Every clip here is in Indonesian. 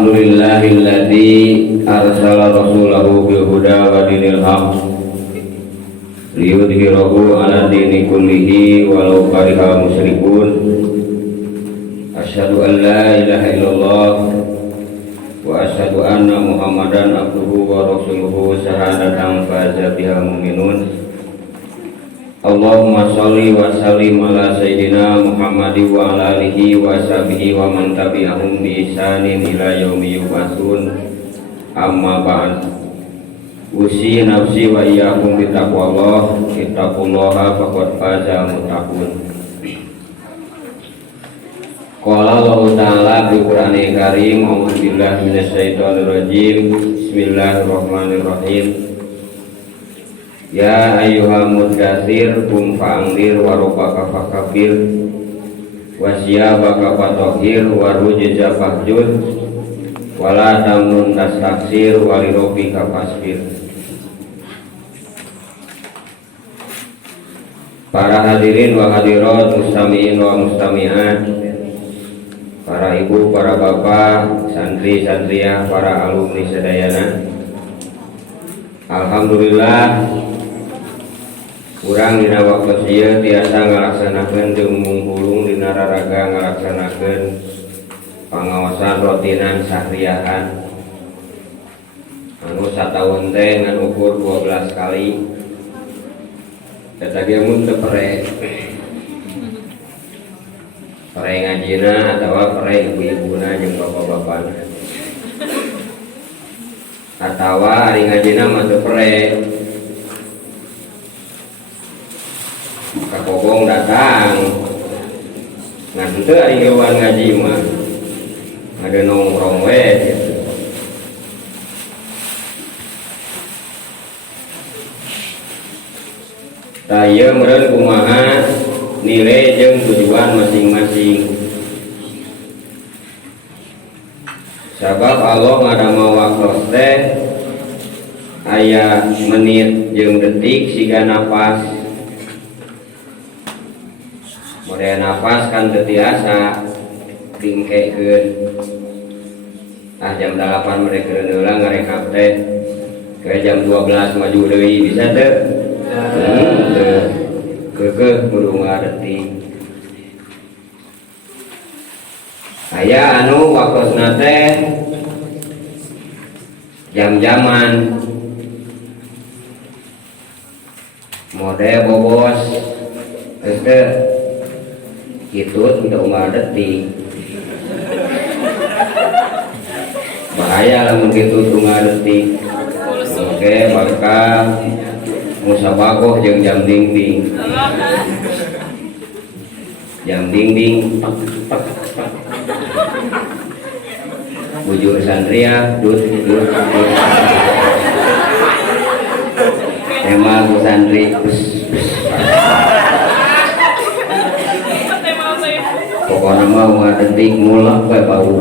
Alhamdulillahilladzi arsala rasulahu bil huda wa dinil haq liyudhhirahu 'ala dini kullihi walau karihal musyrikun. Asyhadu an la ilaha illallah wa asyhadu anna Muhammadan abduhu wa rasuluhu syahadatan faza biha mu'minun. Allahumma sholli wa sallim ala sayyidina Muhammadin wa ala alihi wa sahbihi wa man tabi'ahum bi ihsanin ila yaumi yub'atsun. Amma ba'd. Usi nafsi wa iyyakum bi taqwallah. Ittaqullaha faqad faza muttaqun. Qala Allah Ta'ala bil Qur'anil Karim, a'udzu billahi minasyaitonir rajim. Bismillahirrahmanirrahim. Ya ayyuhal muddatsir qum fa'anzir wa rabbaka fakabbir wa siyabaka fatahhir wa rujza fahjur wa la tamnun tastaksir wa li rabbika fasbir. Para hadirin wa hadirat, mustami'in wa mustami'at, para ibu, para bapak, santri santriah, para alumni sedayana, alhamdulillah urang dina waktu sieu tiasa ngalaksanakeun jeung mungkulung dina raraga ngalaksanakeun pangaosan rotinan sahriahan anu sataun teh ngan ukur 12 kali. Eta ge mun teu pere ngajina atawa pere ibu-ibuna jeung bapak-bapana, atawa ari ngajina mah teu pere kakobong datang ngan teu ari hewan ngaji mah ada nongkrong we gitu. Tah ieu meureun kumaha nilai jeung tujuan masing-masing. Sabab Allah ngadama waktos teh aya menit jeung detik siga napas. Model napas kan teu tiasa dingkekeun. Jam 8 mereka heula ngarekap teh ke jam 12 maju deui bisa teu? Keukeuh kudu ngadetik. Aya anu waktosna teh jam-jaman model bobos geus teu kitut untuk ngadetik. Bahaya lamun kitu teu ngadetik. Oke, maka musabagoh jeung jam dinding. Jam dinding tek tek tek. Bujur santria dut dut dut. Tema santri pokoknya mau ngadetik mulak we bau.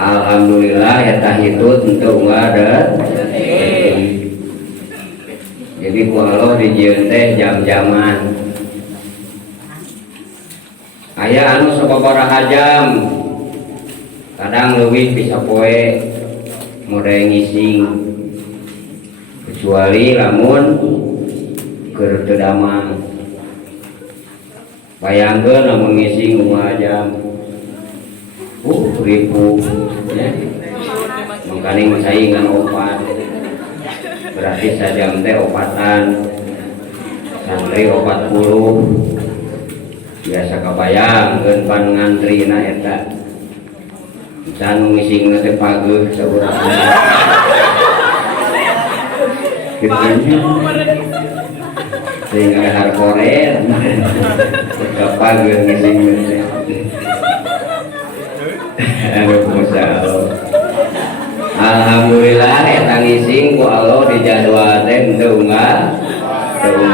Alhamdulillah eta hitut untuk ngadetik. Jadi ku Allah dijieun teh jam-jaman. Aya anu sababaraha jam. Kadang leuwih bisa poe model ngising. Kecuali lamun keur teu damang. Bayangkeun lamun ngising kumaha jam. Ribu ya. Mangkaning saingan opat. Berarti sajam teh opatan. Santri 40. Biasa kabayangkeun pan ngantrina eta. Can ngising teh pageuh saurang. Kitu sehingga harkoren kapageun ngising teh. Aduh masyaallah. Alhamdulillah eta ngising ku Allah dijadwal teh teu ngajak.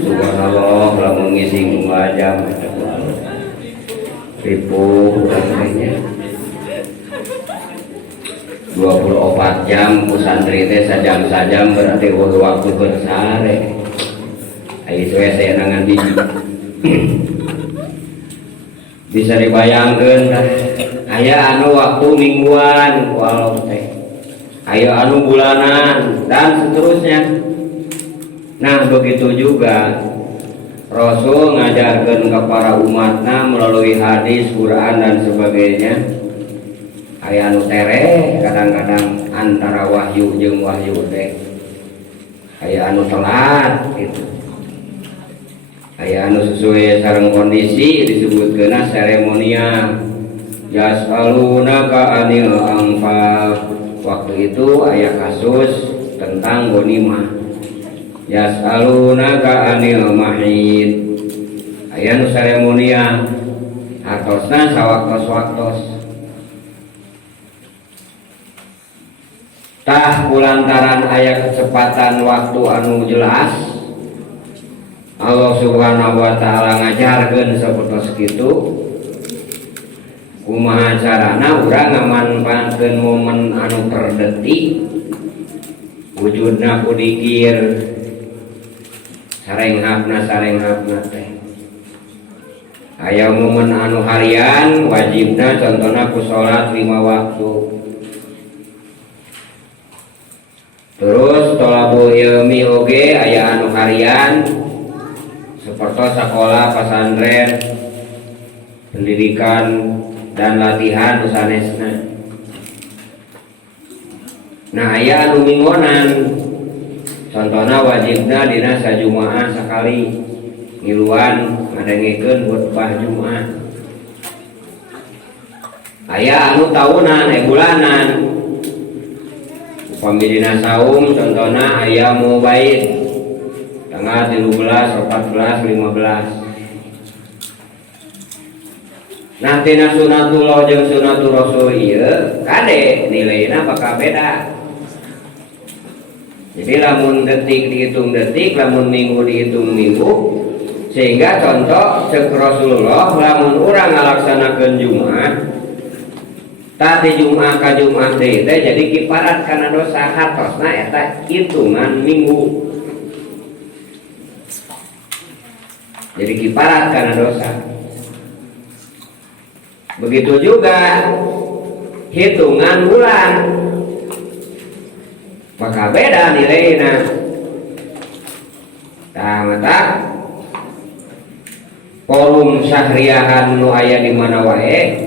Subhanallah lamun ngising ngajak eta ku Allah. Ribu katanya 24 jam ku santri teh sajam-sajam berarti waktu bersare. Ai suwe saya nangan biji. bisa dibayangkan aya anu waktu mingguan walau teh aya anu bulanan dan seterusnya. Nah begitu juga Rasul ngajarkan kepada umatnya melalui hadis, Quran dan sebagainya. Aya anu tereh kadang-kadang antara wahyu jeung wahyu teh. Aya anu telat gitu. Aya anu sesuai sareng kondisi disebutkeun seremonial. Yas'alunaka anil anfal. Waktu itu aya kasus tentang ghanimah. Yas'alunaka anil mahid. Aya nu seremonial hartosna sawaktos-waktos. Tah kulantaran aya kecepatan waktu anu jelas, Allah Subhanahu wa taala ngajarkeun sapertos kitu. Kumaha carana urang ngamanfaatkeun momen anu per detik, wujudna kudikir sarenghapna teh. Aya momen anu harian wajibna contohna ku salat 5 waktu. Terus tolabul ilmi oge aya anu harian seperti sekolah pesantren, pendidikan dan latihan sanesna. Nah aya anu minggonan contohna wajibna dina sajumaah sakali ngiluan ngadengikeun khutbah Jumat. Aya anu tahunan bulanan upami dina saum contohna aya mubaid tanggal 13, 14, 15. Nah tina sunatullah jeung sunatul rasul ieu kade nilaina bakal beda. Jadi lamun detik dihitung detik, lamun minggu dihitung minggu. Sehingga contoh cek Rasulullah lamun urang ngalaksanakeun Jumat tadi Jumat ka Jumat teh jadi kiparat kana dosa hartosna eta hitungan minggu. Jadi kiparat kana dosa. Begitu juga hitungan bulan, maka beda nilainya. Mata forum syahriahan nu aya di mana wae,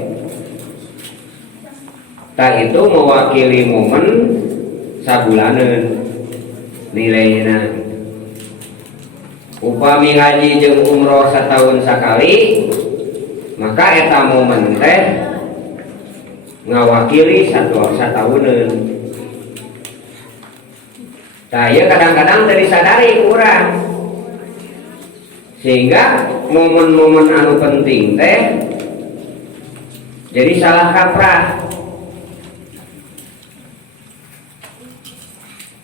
tak itu mewakili momen sabulaneun nilainya. Upami haji jeung umroh setahun sekali, maka eta momen teh ngawakili satahuneun. Tah ieu kadang-kadang teu disadari urang. Sehingga momen-momen anu penting teh jadi salah kaprah.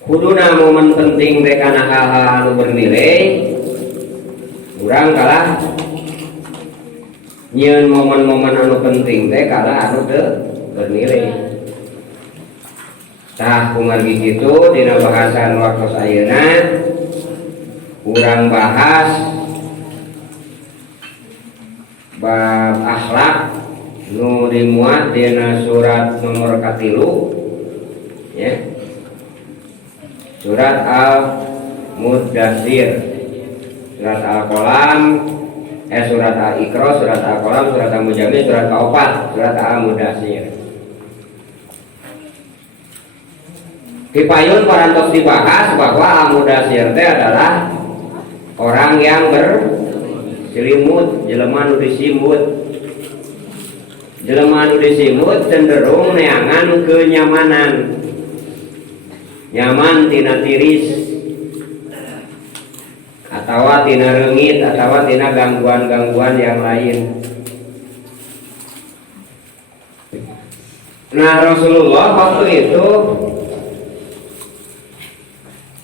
Kuduna momen penting teh kana hal-hal anu bernilai, urang kalah nyieun momen-momen anu penting teh kalah anu teu bernilai. Tah kumargi kitu dina bahasan waktos ayeuna urang bahas bab akhlak nu dimuat dina surat nomor 3 ya. Surat Al-Muddatsir, surat Al-Qalam, surat Al-Iqra, surat Al-Qalam, surat Al-Mujammil, surat Al-4, surat Al-Muddatsir. Dipayun parantos dibahas bahwa Al-Muddatsir teh adalah orang yang berselimut, jelema nu disimut. Jelema nu disimut cenderung neangan kenyamanan. Nyaman tina tiris atawa tina reungit atawa tina gangguan-gangguan yang lain. Nah Rasulullah waktu itu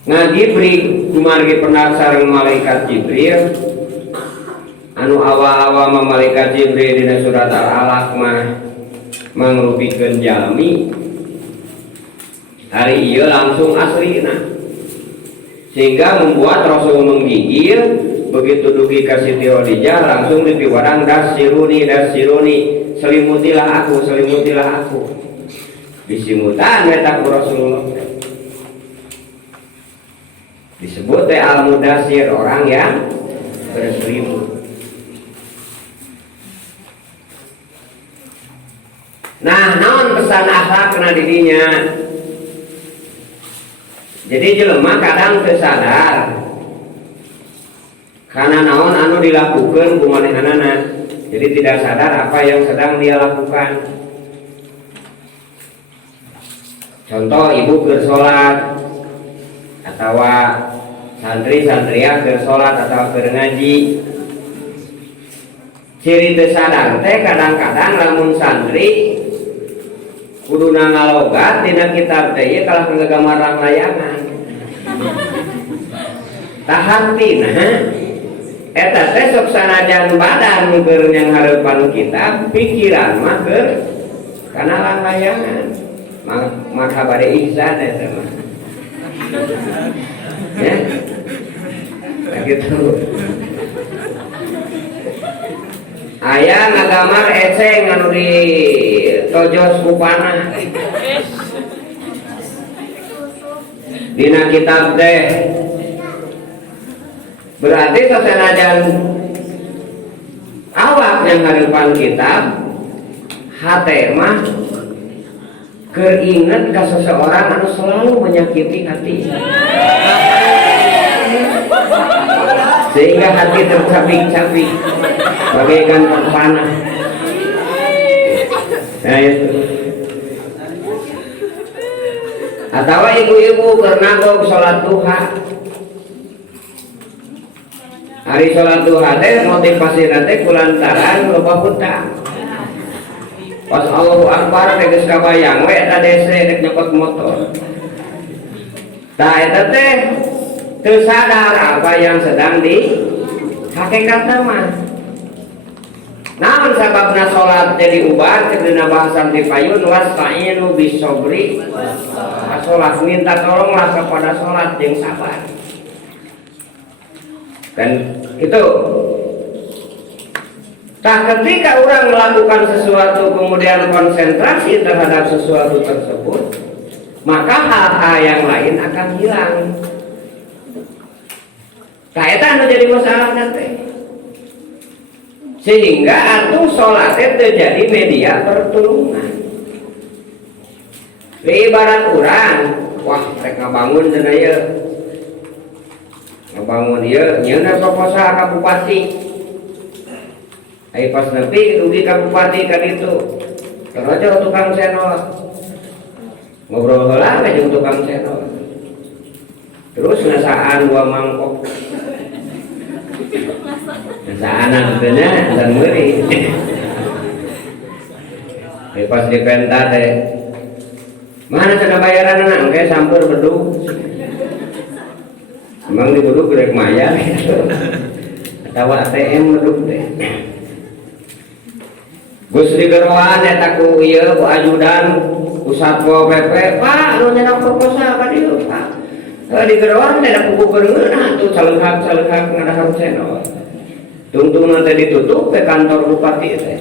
ngagibri kumargi pernah sareng malaikat Jibril anu awa-awa malaikat Jibril dina surat Al-Alaq mah mangrupikeun jalmi. Hari iya langsung aslina sehingga membuat Rasul menggigil. Begitu dugi ka Siti Khadijah langsung dipiwarang dasiruni, selimutilah aku, disimutan eta ku Rasulullah. Disebut al-mudasir, orang yang berselimut. Nah, naon pesan akhlak kena didinya. Jadi jelema kadang tersadar karena naon anu dilakukan kumanehanana. Jadi tidak sadar apa yang sedang dia lakukan. Contoh ibu keur salat atau santri-santria keur salat atau keur ngaji. Ciri teu sadar teh kadang-kadang lamun santri kuduna ngalogat dina kitab teh ieu kalah ngagamarang layangan. Tahantina eta teh sok sanajan badan keur yang hareupan kitab, pikiran mah keur kana layangan. Maka bade ihsan eta mah. Ya. Begitu. Aya ngagamar eceng anu di tojos kupana. Dina kitab teh berarti sasanajan awak yang hareupan kitab hate mah keinget ka seseorang anu selalu menyakiti hati. Sehingga hati tercabik-cabik bagaikan terpanah. Nah itu. Atau ibu-ibu karena kau sholat duha. Hari sholat duha teh motivasi nanti kulantaran lupa hutang. Pas Allahu Akbar teh geus kabayang we eta DC rek nyokot motor. Tah eta teh teu sadar apa yang sedang di hakikatna mah. Namun sababna sholat jadi ubar kedina bahasan di payun wasta'inu bisobri. Sholat minta tolonglah kepada sholat yang sabar. Dan itu. Nah, ketika orang melakukan sesuatu kemudian konsentrasi terhadap sesuatu tersebut, maka hal-hal yang lain akan hilang. Nah, itu jadi masalah nanti. Sehingga atuh sholat terjadi media pertulungan. Ibarat orang, wah mereka bangun dan ayo ngebangun dia, nyana proposal ke bupati. Ayo pas nepi dugi ke bupati kan itu, terus aja tukang senol, ngobrol heula aja tukang senol. Terus ngasaan 2 mangkok. Ngasaan bener dan meuri. Ayo pas dipenta teh. Mana cenah bayaran anak engke sampeur bedug. Emang di bedug rek maya atau ATM bedug teh. Gus digeroan eta ku ieu ku ajudan ku satpol PP, Pak nu nyenak proposal ka dieu, Pak. Digeroan teh da kukukeun atuh caleunghak ngadahar senol. Tungtungna teh ditutup ke kantor bupati teh.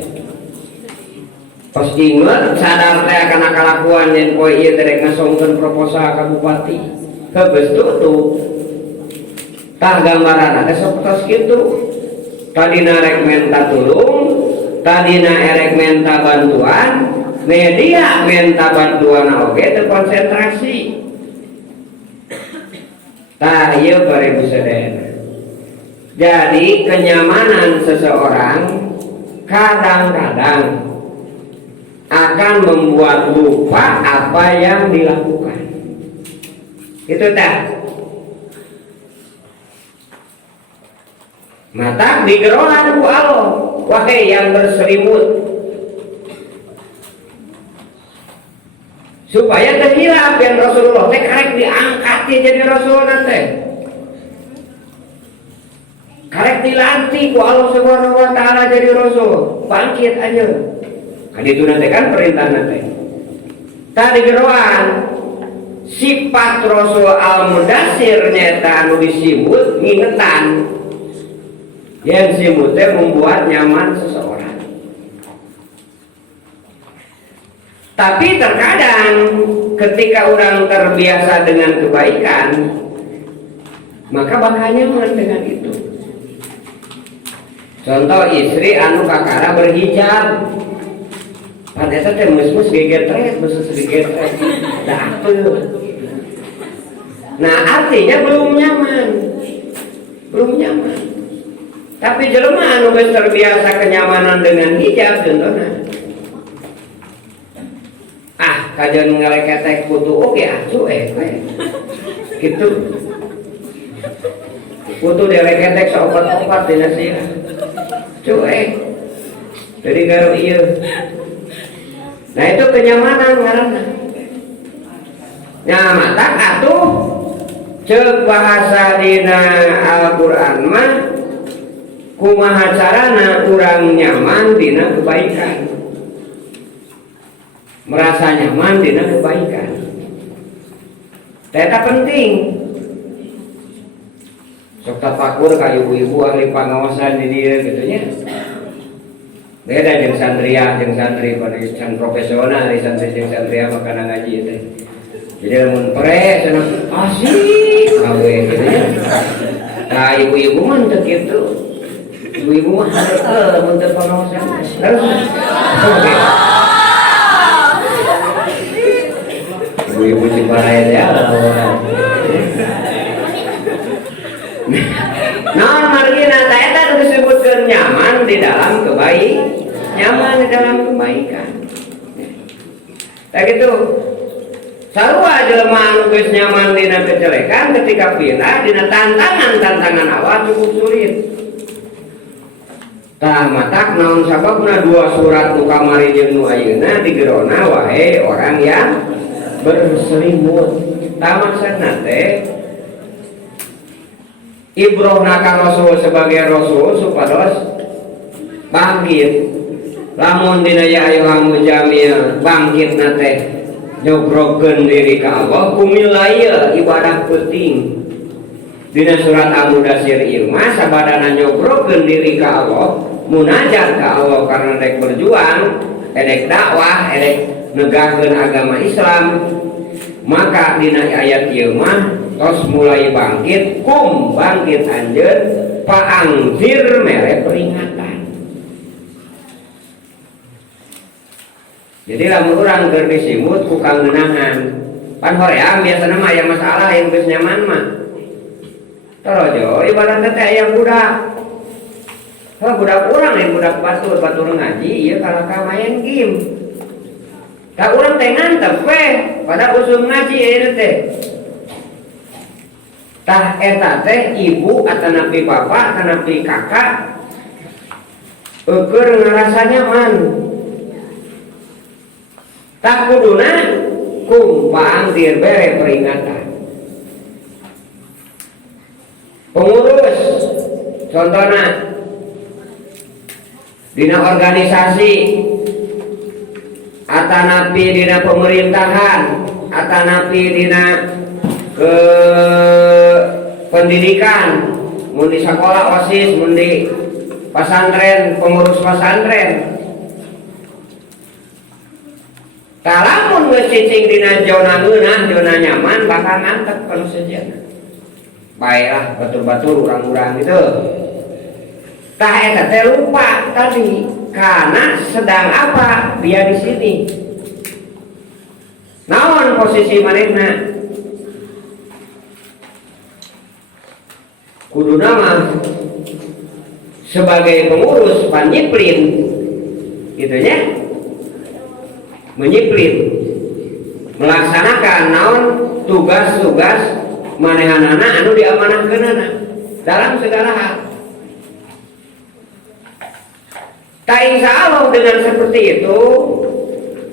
Pas inget sadar teh akan kalakuan yang poe ieu teh ngasongkeun proposal ka bupati. Geus tutup. Tah gambaran teh sok tos kitu. Tadina rek menta tulung, tadina erek menta bantuan, media menta bantuan oge teu konsentrasi. Tah ieu bari sadayana. Jadi kenyamanan seseorang kadang-kadang akan membuat lupa apa yang dilakukan. Itu dah. Mata digerohan ku Allah, wahai yang berselimut, supaya terhilap yang Rasulullah teh karek diangkat jadi Rasul nanti. Karek dilantik ku Allah Subhanahu wa taala jadi Rasul, bangkit aja. Kan itu nanti kan perintah nanti. Tadi geroan, sifat Rasul Al-Mudassir nyata anu disebut ngingetan yang simutnya membuat nyaman seseorang. Tapi terkadang ketika orang terbiasa dengan kebaikan, maka bakal nyaman dengan itu. Contoh istri anu kakara berhijab, pada itu teh mus gegetret, mus gegetret, dah tuh. Nah artinya belum nyaman. Tapi jelema anu geus terbiasa kenyamanan dengan hijab contohna. Kajian ngeleketek kutu oke gitu. Kutu dileketek seopat-opat dina sia. Cuek. Jadi garu ieu. Nah itu kenyamanan ngaranna. Nya matak atuh ceuk bahasa dina Al-Qur'an mah kumaha carana urang nyaman dina kebaikan, merasa nyaman dina kebaikan. Eta penting. Sok tafakur ka ibu-ibu ahli pangawasan di dieu gitu nya. Beda jeung santri pada can profesional, santri jeung santria makana ngaji teh. Jadi lamun pre cenah asik gawe gitu nya. Nah ibu-ibu mah teu kitu. Ibu-ibu mah mun teu pangawasan. Ibu-ibu Ciparai ya. Naon margina ta eta disebutkeun nyaman di dalam kebaikan. Kayak gitu. Sarua jelema anu geus nyaman dina kejelekan ketika pindah dina tantangan awal cukup sulit. Tah matak naon sababna dua surat nu kamari jeung nu ayeuna digerona wae orang yang berselimut. Tamasana teh ibrohna ka Rasul sebagai Rasul supados bangkit. Lamun dina ya ayyuhal mujamil bangkitna teh nyogrokeun diri ka Allah kumilaya ibadah penting. Dina surat Al-Mudassir ieu mah sabadana nyogrokeun diri ka Allah, munajat ka Allah karena rek berjuang, edek dakwah, edek negahkeun agama Islam. Maka dina ayat ieu mah tos mulai bangkit anjeun paangzir mere peringatan. Jadi lamun urang keur disimut ku kangeunangan, pan hoream biasana mah aya masalah yang geus nyaman mah. Torojo ibarat teh aya budak. Budak urang yang budak batur ngaji ieu kalaka main game. Tak urang teh ngantep we pada usum ngaji ieu teh. Tah eta teh ibu atanapi bapak atanapi kakak keur ngarasa nyaman. Tak kuduna kumpang dir bere peringatan. Pengurus contohna dina organisasi atanapi dina pemerintahan atanapi dina ke pendidikan, mun di sekolah OSIS, mun di pasantren pengurus pasantren. Kalamun geus cicing dina zona ngeunah, zona nyaman bakal ngantep kana sejenna. Baiklah batur-batur urang-urang gitu. Tah eta teh lupa tadi karena sedang apa dia di sini. Naon posisi manehna? Kuduna mah sebagai pengurus panyiplin gitu ya. Menyiplin melaksanakan naon tugas-tugas manehanana anu diamanahkeunana dalam segala hal. Ta insya Allah dengan seperti itu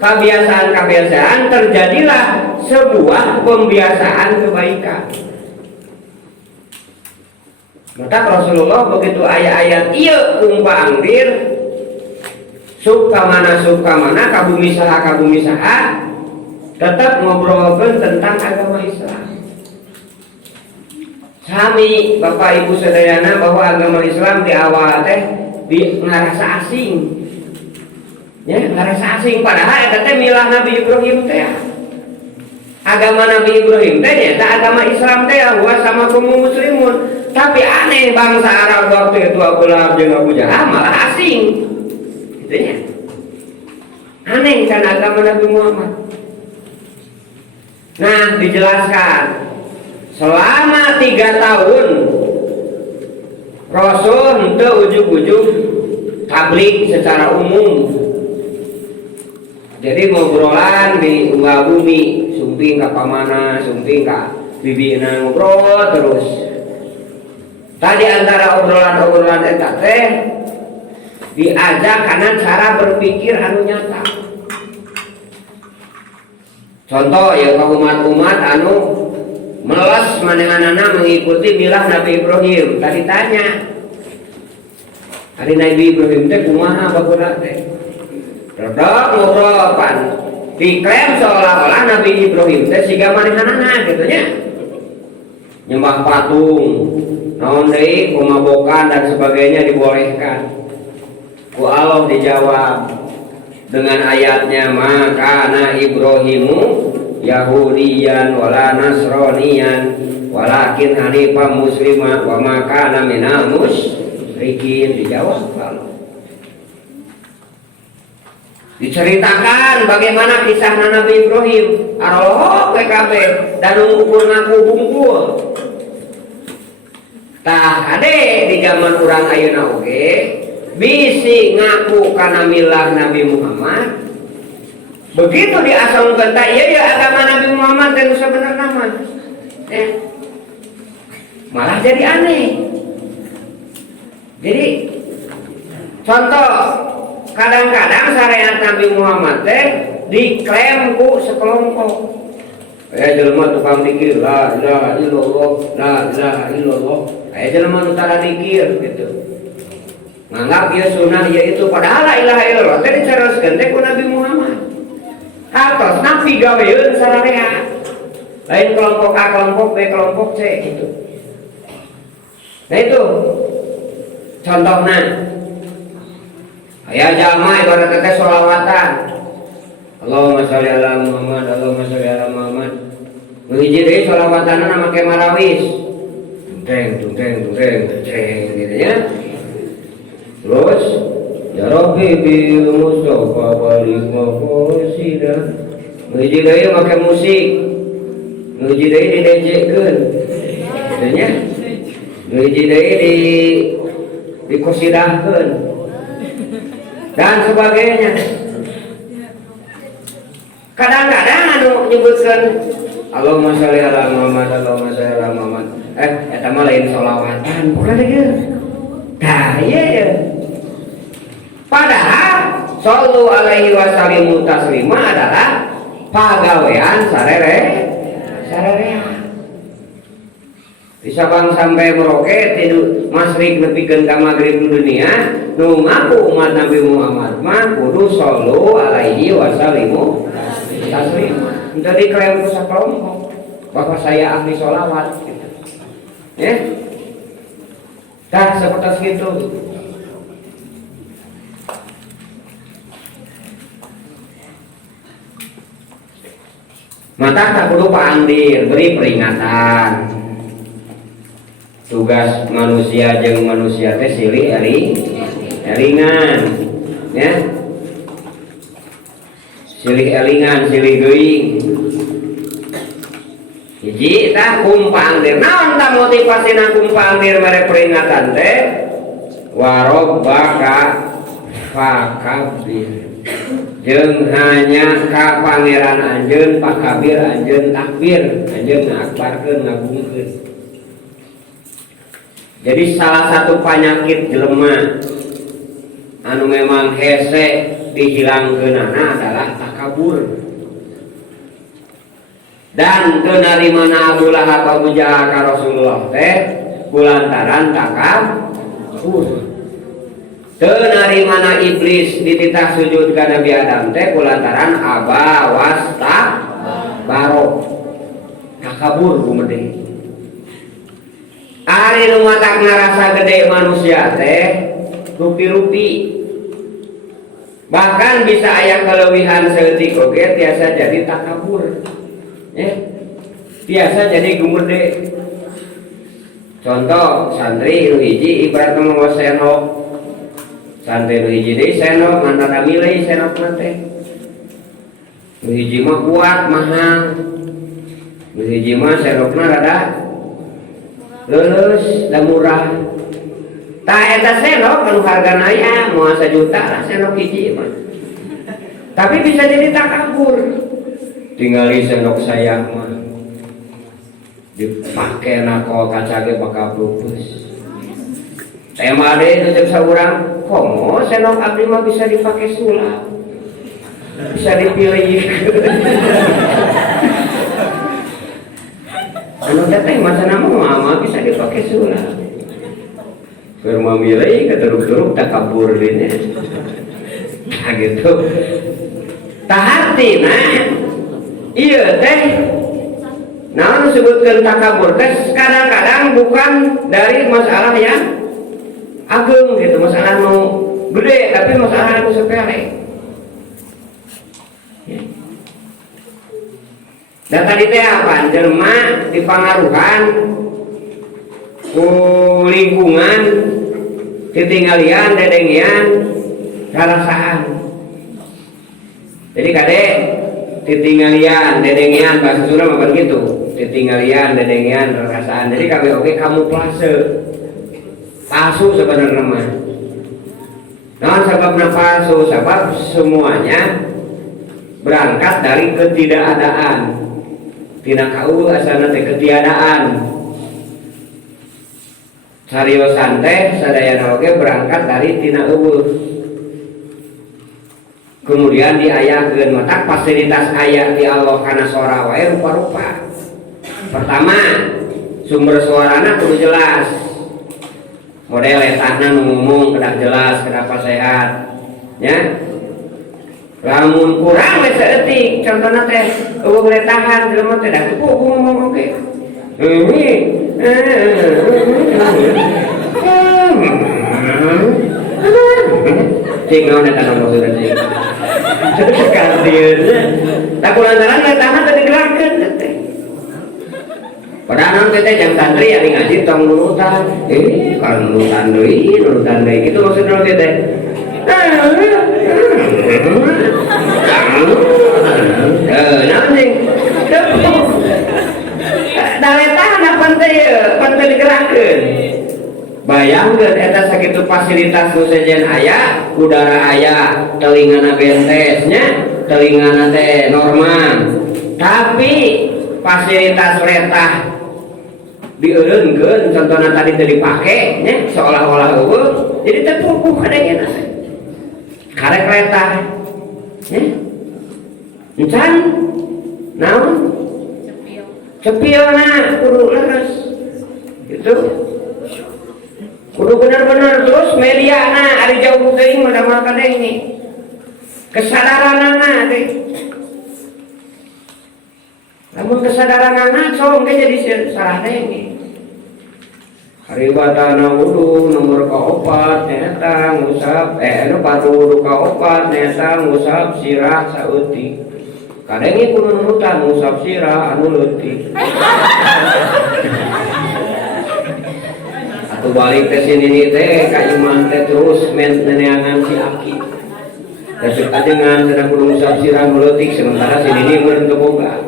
kebiasaan-kebiasaan terjadilah sebuah pembiasaan kebaikan. Maka Rasulullah begitu ayat-ayat ieu kumpa angdir suka mana kabumisaha tetap ngobrolkan tentang agama Islam. Sami Bapak Ibu sadayana bahwa agama Islam di awal teh ngarasa asing. Ya, ngarasa asing padahal eta teh milah Nabi Ibrahim teh. Agama Nabi Ibrahim teh nya agama Islam teh wa sama kaum muslimun. Tapi aneh bangsa Arab waktu itu Abu Lahab jeung Abu Jahal malah asing. Gitu ya. Aneh kan agama Nabi Muhammad. Nah, dijelaskan selama 3 tahun Rasul henteu ujug-ujug tablik secara umum. Jadi ngobrolan di unggah bumi, sumping ka pamana, sumping ka bibina ngobrol terus. Tadi antara obrolan-obrolan eta teh diajak karena cara berpikir anu nyata. Contoh ya ka umat-umat anu meles manehanana mengikuti milah Nabi Ibrahim. Tadi tanya, hari Nabi Ibrahim teh kumaha bageuna teh? Rodok ngobrol pan. Diklaim seolah-olah Nabi Ibrahim teh siga manehanana gitu nya. Nyembah patung, naon deui kumabokan dan sebagainya dibolehkan. Ku Allah dijawab dengan ayatnya, maka na Ibrahimu Yahudiyan wala Nasroniyan walakin hanifan muslimah wa maka na minal musyrikin. Dijawab Allah. Diceritakan bagaimana kisah Nabi Ibrahim aroh PKB dan ukur ngaku bungkul. Tah ade di zaman urang ayeuna oge bisi ngaku kana milah Nabi Muhammad. Begitu diasongkeun tah ieu agama Nabi Muhammad teh nu sabenerna mah. Malah jadi aneh. Jadi contoh kadang-kadang syariat Nabi Muhammad teh diklaim ku sekelompok. Jelema tukang dikir la ilaha illallah, la ilaha illallah. Jelema nu tara dikir gitu. Nganggap ieu sunah ieu itu padahal la ilaha illallah teh dicaroskeun teh ku Nabi Muhammad. Atos napi gaweun sararea. Lain kelompok A, kelompok B, kelompok C gitu. Nah itu contohnya. Aya jalma ibarat teh sholawatan. Allahumma sholli ala Muhammad, Allahumma sholli ala Muhammad. Nu hiji deui sholawatanna make marawis. Teng gitu ya. Terus ya Rabbi bil Mustafa balik maqsida. Nu hiji deui make musik. Nu hiji deui didejekeun. Gitu nya. Nu hiji deui dikosidahkeun. Dan sebagainya. Kadang-kadang anu nyebutkan Allahumma sholli ala Muhammad, Allahumma sholli ala Muhammad. Eta mah lain sholawatan, bukan dia. Dah iya. Padahal sallu alaihi wasallimu taslima adalah pagawean sarerea. Bisa bang sampai meroket tidur masrik nepikeun ka magrib dunia nu ngaku umat Nabi Muhammad mah kudu sallu alaihi wasallimu taslima. Henteu diklaim ku sakelompok bahwa saya ahli sholawat gitu. Ya. Tah seperti itu. Mata tak kudu paandir beri peringatan. Tugas manusia jeung manusia teh silih elingan ya. Silih elingan silih geuing. Hiji tah kumpangdir. Naon tah motivasina kumpangdir mere peringatan teh? Wa rabbaka fakabbir. Jeung hanya ka pangeran anjeun pakabir anjeun takbir, anjeun ngakbarkeun ngagungkeun. Jadi salah satu penyakit jelema anu memang hese dihilangkeunana adalah takabur. Dan teu narimana Abu Lahab Abu Jahal ka Rasulullah teh kulantaran takabur. Teu narimana iblis dititah sujud ka Nabi Adam teh kulantaran aba wastakbar. barok takabur gumede. Ari nu matak ngarasa gede manusia teh rupi-rupi, bahkan bisa aya kelewihan seeutik oge tiasa jadi takabur, tiasa jadi gumede. Contoh santri nu hiji ibarat mawa senok, santri nu hiji deui senok antara milih senok teh. Nu hiji mah kuat mahal, nu hiji mah senokna rada lulus dan murah. Tak eta senok anu hargana aya moal 1 juta lah senok hiji mah. Tapi bisa jadi takabur. Tinggali senok saya mah dipake nako kaca ge bakal pupus. Tema deui nu ceuk saurang, komo senok abdi mah bisa dipake sulap. Bisa dipilih. Anu teh macana mah bisa dipakai sulap. Firma milih keteruk-teruk takabur ini. Nah gitu. Tahartina iya teh naon disebutkeun takabur teh kadang-kadang bukan dari masalah yang agung gitu, masalah nu gede tapi masalah anu sepele. Dan tadi teh apa? Jelema dipangaruhan ku lingkungan, ditinggalian, dedengian, rarasaan. Jadi kade ditinggalian, dedengian bahasa Sunda apa gitu? Ditinggalian, dedengian, rarasaan. Jadi kabeh oge kamuflase. Palsu sebenarnya mah. Nah, sebabna palsu, sebab semuanya berangkat dari ketidakadaan. Tina kaul asalna teh ketiadaan. Sariosan teh sadayana oge berangkat dari tina eueuh. Kemudian diayakeun matak fasilitas aya di Allah kana sora wae rupa-rupa. Pertama, sumber suarana kudu jelas. Model etahna nu ngomong kedah jelas, kedah sehat. Ya. Lamun kurang we saeutik contohna teh eueuh letahan jelema teh da teu ngomong oge. Ini cing naon eta nu maksudna cing. Sekalian. Da kulantaran letahan teh digerakkeun teh. Padahal teh jang santri ari ngaji tong nurutan. Kalau nurutan deui kitu maksudna teh. Pantai digerakkeun. Bayangkeun eta sakitu fasilitas nu sejen aya, udara aya, telingana bentesnya, telingana teh normal. Tapi fasilitas retah dieureunkeun contohna tadi teu dipake nya seolah-olah eueuh, jadi teh pupuh kadengena. Karek retah. Encan naon? Cepilna kudu leres. Gitu. Kudu bener-bener terus mediana ari jauh teuing mah da kadeng ini. Kesadaranana teh. Lamun kesadaranana cong ge jadi salah teh. Haribatana wudu nomor kaopat neta ngusap anu baru wudu kaopat neta ngusap sirah saeutik. Kadenge kudu nurutan ngusap sirah anu leutik. Atuh balik ke sini teh ka iman teh terus neneangan si aki. Dasuk ajengan cenah kudu ngusap sirah anu leutik sementara sini meureun teu boga.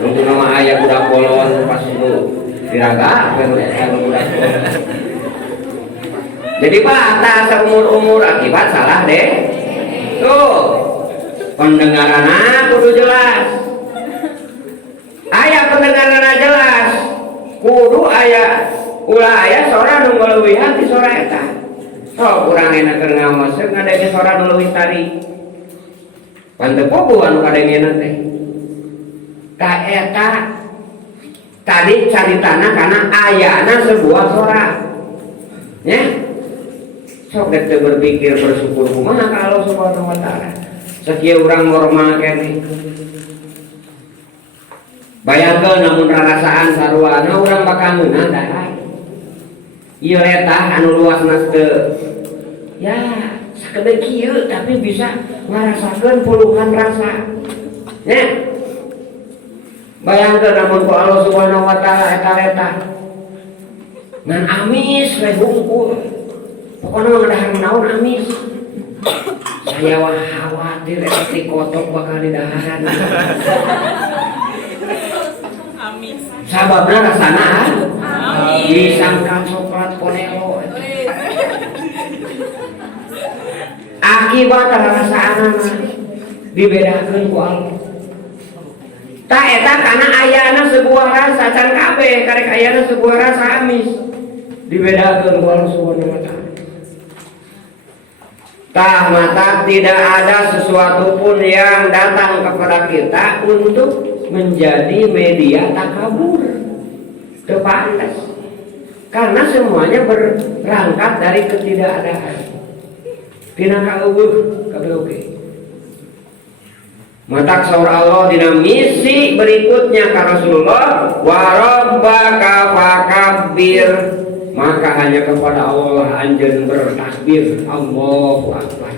Nunggu nama aya budak bolon pas nu diraga budak. Jadi Pak, tak umur akibat salah deh. Tuh, pendengaranna kudu jelas. Aya pendengaranna jelas. Kudu aya ulah aya sora nu ngeulewihan ti sora eta. Sok urang enakeun ngawaseun ngadenge sora nu leuwih tari. Pan teu pupuh anu kadengena teh. Ka eta tadi caritana karena ayana sebuah sora. Ya. Sok dek berpikir bersyukur kumaha ka Allah Subhanahu wa taala. Sakieu urang normal kene. Bayangkeun namun rarasaan sarua na urang bakal meunang darat. Ieu eta anu luasna teu ya sakedeu kieu tapi bisa ngarasakeun puluhan rasa. Nya. Bayangkeun namun ku Allah Subhanahu wa taala eta ngan amis we hungkul. Pokona ngedahar naon amis. Saya khawatir eta kotok bakal didaharan. Sababna rasana disangka coklat ponelo. Akibat rasaanana dibedakeun ku Allah. Ta eta kana ayana sebuah rasa can kabeh karek ayana sebuah rasa amis dibedakeun ku Allah Subhanahu wa taala. Tah mata tidak ada sesuatu pun yang datang kepada kita untuk menjadi media takabur, terpantas, karena semuanya berangkat dari ketidakadaan. Tina kaueuh kabeh oge. Matak saur Allah dina misi berikutnya ka Rasulullah, wa rabbaka fakabbir, maka hanya kepada Allah anjeun bertakbir, Allahu Akbar.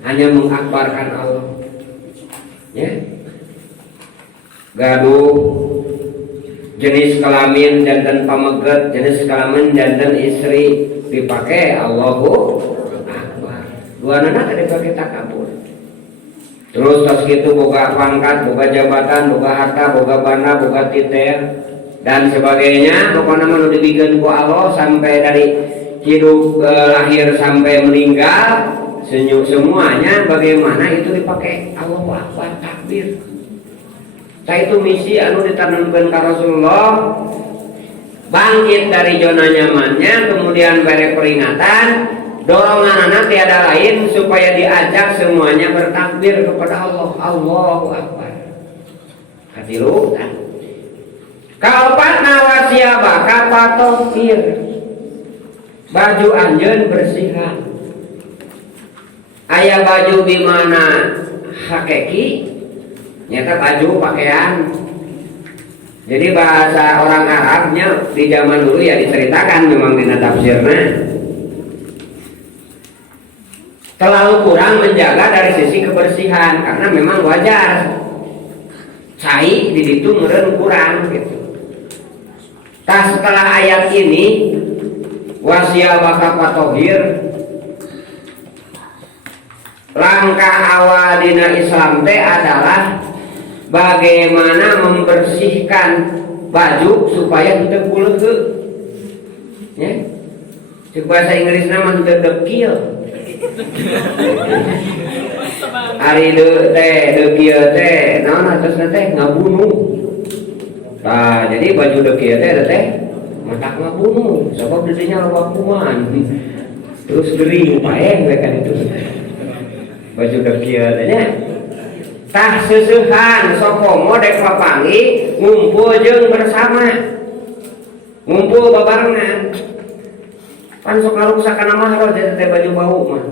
Hanya mengakbarkan Allah. Ya. Gaduh jenis kelamin jantan pameget, jenis kelamin jantan istri dipakai Allahu Akbar. Dua nana tadi pakai takabur. Terus tas gitu boga pangkat, boga jabatan, boga harta, boga bana, boga titel dan sebagainya. Pokoknya mau dibikeun ku Allah sampai dari hidup lahir sampai meninggal, semuanya bagaimana itu dipakai Allahu Akbar, takbir. Nah itu misi anu ditanamkan ke Rasulullah, bangkit dari zona nyamannya, kemudian beri peringatan, dorongan anak tiada lain supaya diajak semuanya bertakbir kepada Allah, Allahu Akbar. Katilu kan? Kaopat nawasiabaka patofir, baju anjeun bersihan. Aya baju di mana hakiki, nyata baju pakaian. Jadi bahasa orang Arabnya di zaman dulu ya diceritakan memang dina tafsirna terlalu kurang menjaga dari sisi kebersihan karena memang wajar cai di situ meureun kurang gitu. Tah setelah ayat ini wasiyabaka fatohir, langkah awal dina Islam teh adalah bagaimana membersihkan baju supaya tidak kuleuh. Ya. Cek bahasa Inggrisna mah teu dekil. Ari dekil teh naon atosna teh ngabunuh. Tah jadi baju dekil teh matak ngabunuh sabab didinya loba kuman. Terus gering paeng we kan itu. Baju dekil teh nya. Tah seusehan sok komo dek papangi ngumpul jeung bersama. Ngumpul babarengan. Pan sok ngaruksakan mahar teh baju bau mah.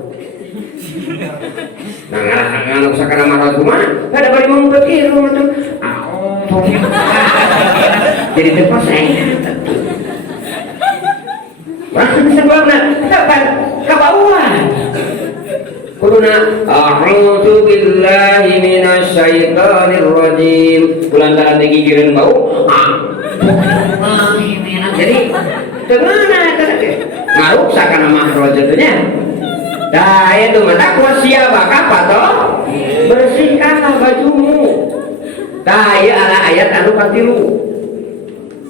Nah ngaruksakan mahar mah kada bari ngumpul kieu mah tuh. Jadi teu paseng. Wah sebabna kabauan. Kuduna a'udzu billahi minasyaitonir rajim. Kulantaran digigireun bau. Jadi teunana eta teh. Ngaruksa kana mahroja teh nya. Da itu mah wasiabaka pato bersihkanlah bajumu. Da ieu ayat anu katilu.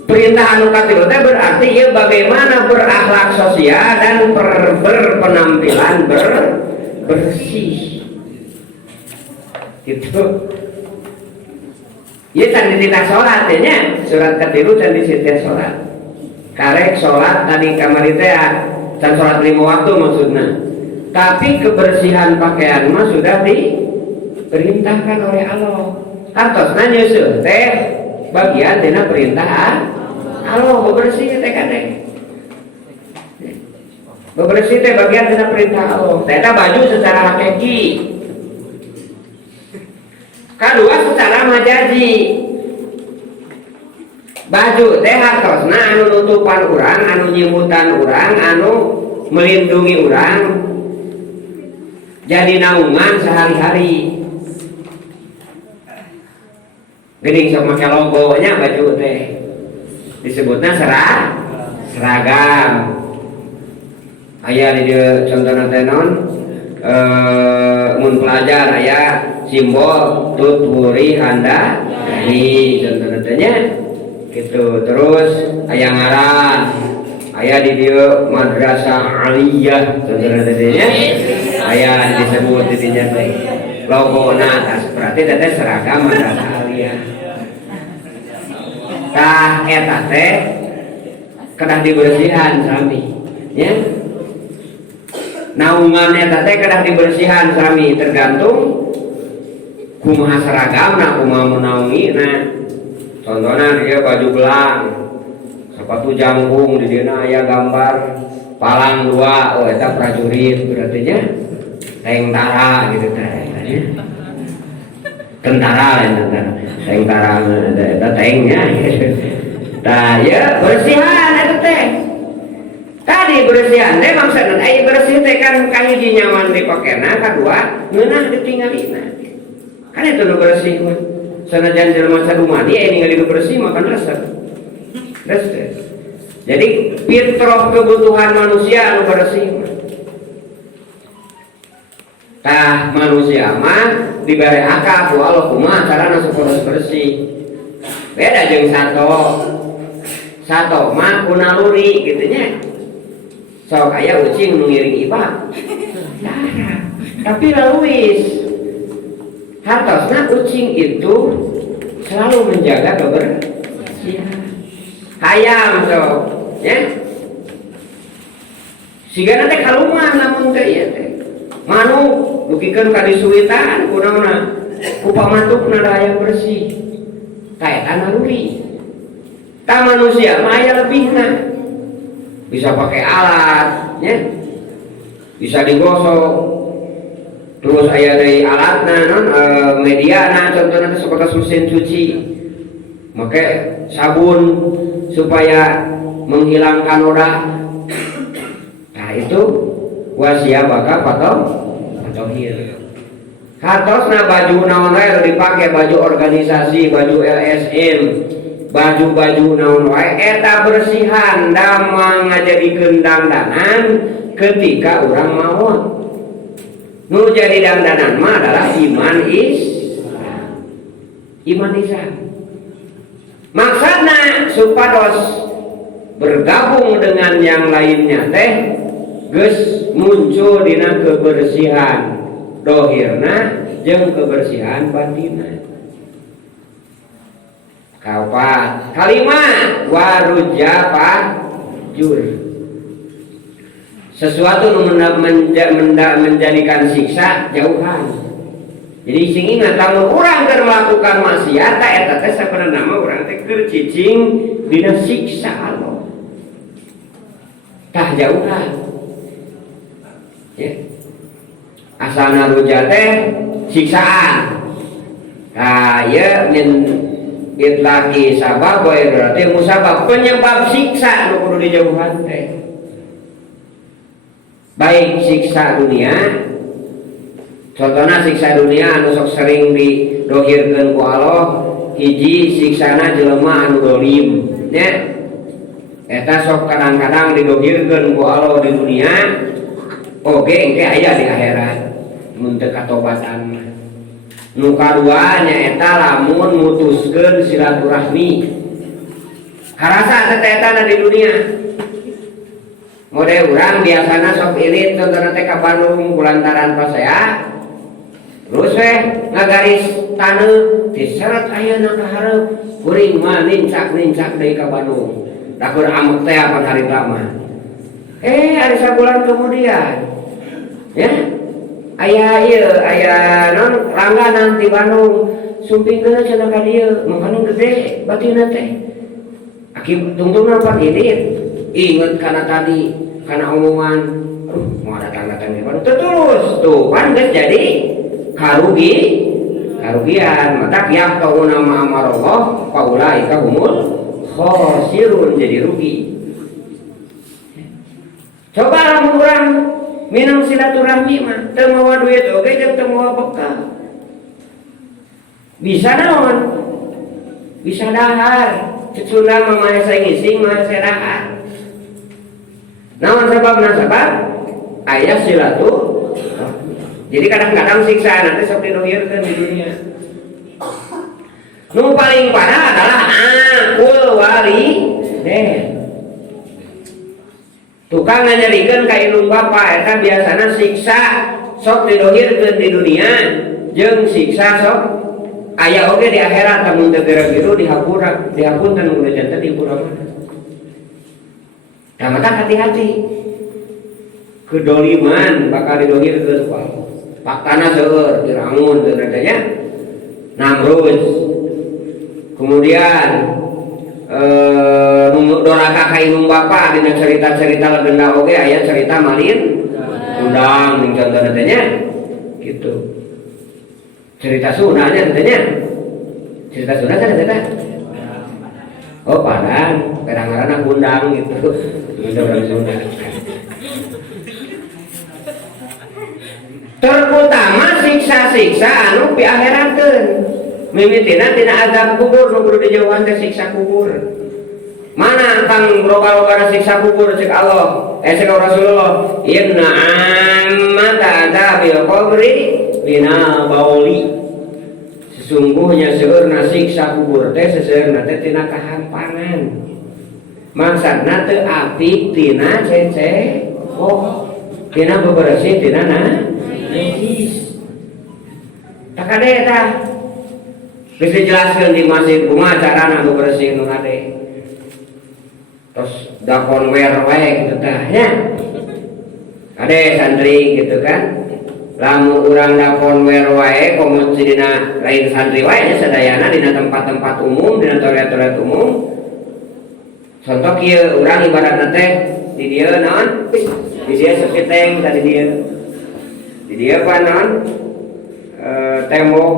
Perintah anu katilu teh berarti ieu bagaimana berakhlak sosial dan berpenampilan bersih gitu. Ieu can dititah salat teh nya, surat katilu can disitah salat. Karek salat tadi kamari teh can salat 5 waktu maksudna. Tapi kebersihan pakaian mah sudah diperintahkan oleh Allah. Hartosna nyeuseun teh bagian dina perintah Allah bebersih teh kadek. Bebersih teh bagian dina perintah Allah. Eta baju secara hakiki. Kedua secara majazi. baju teh hartosna anu nutupan urang, anu nyimutan urang, anu melindungi urang, jadi naungan sehari-hari. Geuning sok make logonya baju teh disebutna seragam. Aya di dieu contohna teh naon? Mun pelajar aya simbol tuturi handa dari contohna teh nya gitu. Terus aya ngaran, aya di dieu madrasah aliyah contohna teh nya aya disebut di dinya teh logona tas, berarti teh seragam madrasah aliyah. Tah eta teh kedah dibersihan sami nya. Naungan eta teh kedah dibersihan sami, tergantung kumaha seragamna, kumaha menaungina. Contohna dia baju belang, sepatu jangkung, di dieu aya gambar palang dua, oh eta prajurit berarti nya tentara gitu teh. Tentara lain tentara eta tengnya. Tah ya bersihan eta teh. Tadi bersihan teh maksudna aya bersih teh kan kahiji nyaman dipakena, kadua ngeunah ditinggalina. Kan itu nu bersih mah. Sanajan jelema sadumadi aya ningali nu bersih mah kan resep. Jadi fitrah kebutuhan manusia anu bersih mah. Tah manusia mah dibere akal ku Allah kumaha carana supaya bersih. Beda jeung sato. Sato mah ku naluri kitu nya. Sok aya ucing nu ngiring ibak. Tapi laluis. Hartosna ucing itu selalu menjaga kebersihan. Hayam sok, ya. Sigana teh kaluman namun teh ieu teh. Manuk dukikeun ka disuwitan kunaonna? Ku pamatukna da aya bersih. Ta eta naluri. Ta manusia mah aya lebihna. Bisa pakai alat, ya. Bisa digosok. Terus aya deui alatna non mediana contohna teh seperti mesin cuci. Make sabun supaya menghilangkan noda. Nah itu wasia baka patohir. Hartosna baju naon wae dipake, baju organisasi, baju LSM, baju-baju naon wae eta bersihan damang ngajadikeun dandanan ketika urang maot. Nu jadi dandanan mah adalah iman Islam. Maksudna supados bergabung dengan yang lainnya teh geus muncul dina kebersihan dohirna jeung kebersihan batinna. Kaopat kalimat warujafajur, sesuatu menjadikan siksa jauhan. Jadi sing ingat lamun urang keur melakukan maksiat eta teh sabenerna mah urang teh keur cicing dina siksa Allah. Tah jauhan. Ya. Asalna ruja teh siksaan. Nah, ya min itlaqi sabab berarti musabab penyebab siksa nu kudu dijauhan teh. Baik siksa dunia, contohna siksa dunia anu sok sering didohirkeun ku Allah, hiji siksana jelema anu dolim, nya. Eta sok kadang-kadang didohirkeun ku Allah di dunia, oge engke aya di akhirat mun teu katobatan. Nu kadua nya eta lamun mutuskeun silaturahmi. Karasa teteh di dunia. Mode urang biasana sok ilit contohna teh ka Bandung kulantaran pasea. Terus ngagaris taneuh diseret ayeuna ka hareup, kuring mah nincak deui ka Bandung. Dakur amuk teh apa hari lama. Hari sabulan kemudian. Ya. Aya non langganan di Bandung. Sumpingkeun cenah ka dieu, mangkana gede batina teh. Aki tungtungna pan ilit. Ingat karena tadi, karena omongan, mau datang di Bandung, terus tuh kan jadi karugian. Maka yang kau nama amarullah, paulaika humul khosirun, jadi rugi. Coba lamun urang minum silaturahmi mah teu mawa duit oge jeung teu mawa bekal. Bisa naon? Bisa dahar. Sunda mah maya ngising, maya dahar. Naon sababna sabab aya silaturahmi. Jadi kadang-kadang siksa nanti sok didohirkeun di dunia. Nu paling parah adalah akul walidain. Tukang ngajadikeun ka indung bapa eta biasana siksa sok didohirkeun di dunia jeung siksa sok aya oge di akhirat lamun teu biru dihapura dihapunten mun janten di pura mana. Nah, maka hati-hati. Kedoliman bakal didohirkeun ku Allah. Faktana seueur Firaun teu adanya Namrud. Kemudian doraka ka indung bapa dina cerita-cerita legenda oge aya cerita malin udang ning contohna teh nya kitu. Cerita Sunda nya teh nya. Cerita Sunda kan eta. Oh, padahal kadang-kadang undang gitu. Itu orang Sunda. Terutama siksa-siksa anu pi akhiratkeun. Mimitina tina azab kubur nu kudu dijauhan teh siksa kubur. Mana kang loba-loba siksa kubur cek Allah, cek Rasulullah, inna ammata adzabil qabri bina bauli. Sesungguhnya seueurna siksa kubur teh seseueurna teh tina kahampangan. Maksudna teu apik tina cece, oh tina beberesih tina najis. Tak ada eta. Geus dijelaskeun di masjid kumaha carana beberesih nu hade. Terus dakon wer wae kitu tah nya. Ade santri gitu kan. Lamun urang dakon wer wae komo dina lain santri wae nya sadayana dina tempat-tempat umum, dina toilet-toilet umum. Contoh kieu urang ibaratna teh di dieu naon? Di dieu sepiteng tadi dieu. Di dieu apa naon? Tembok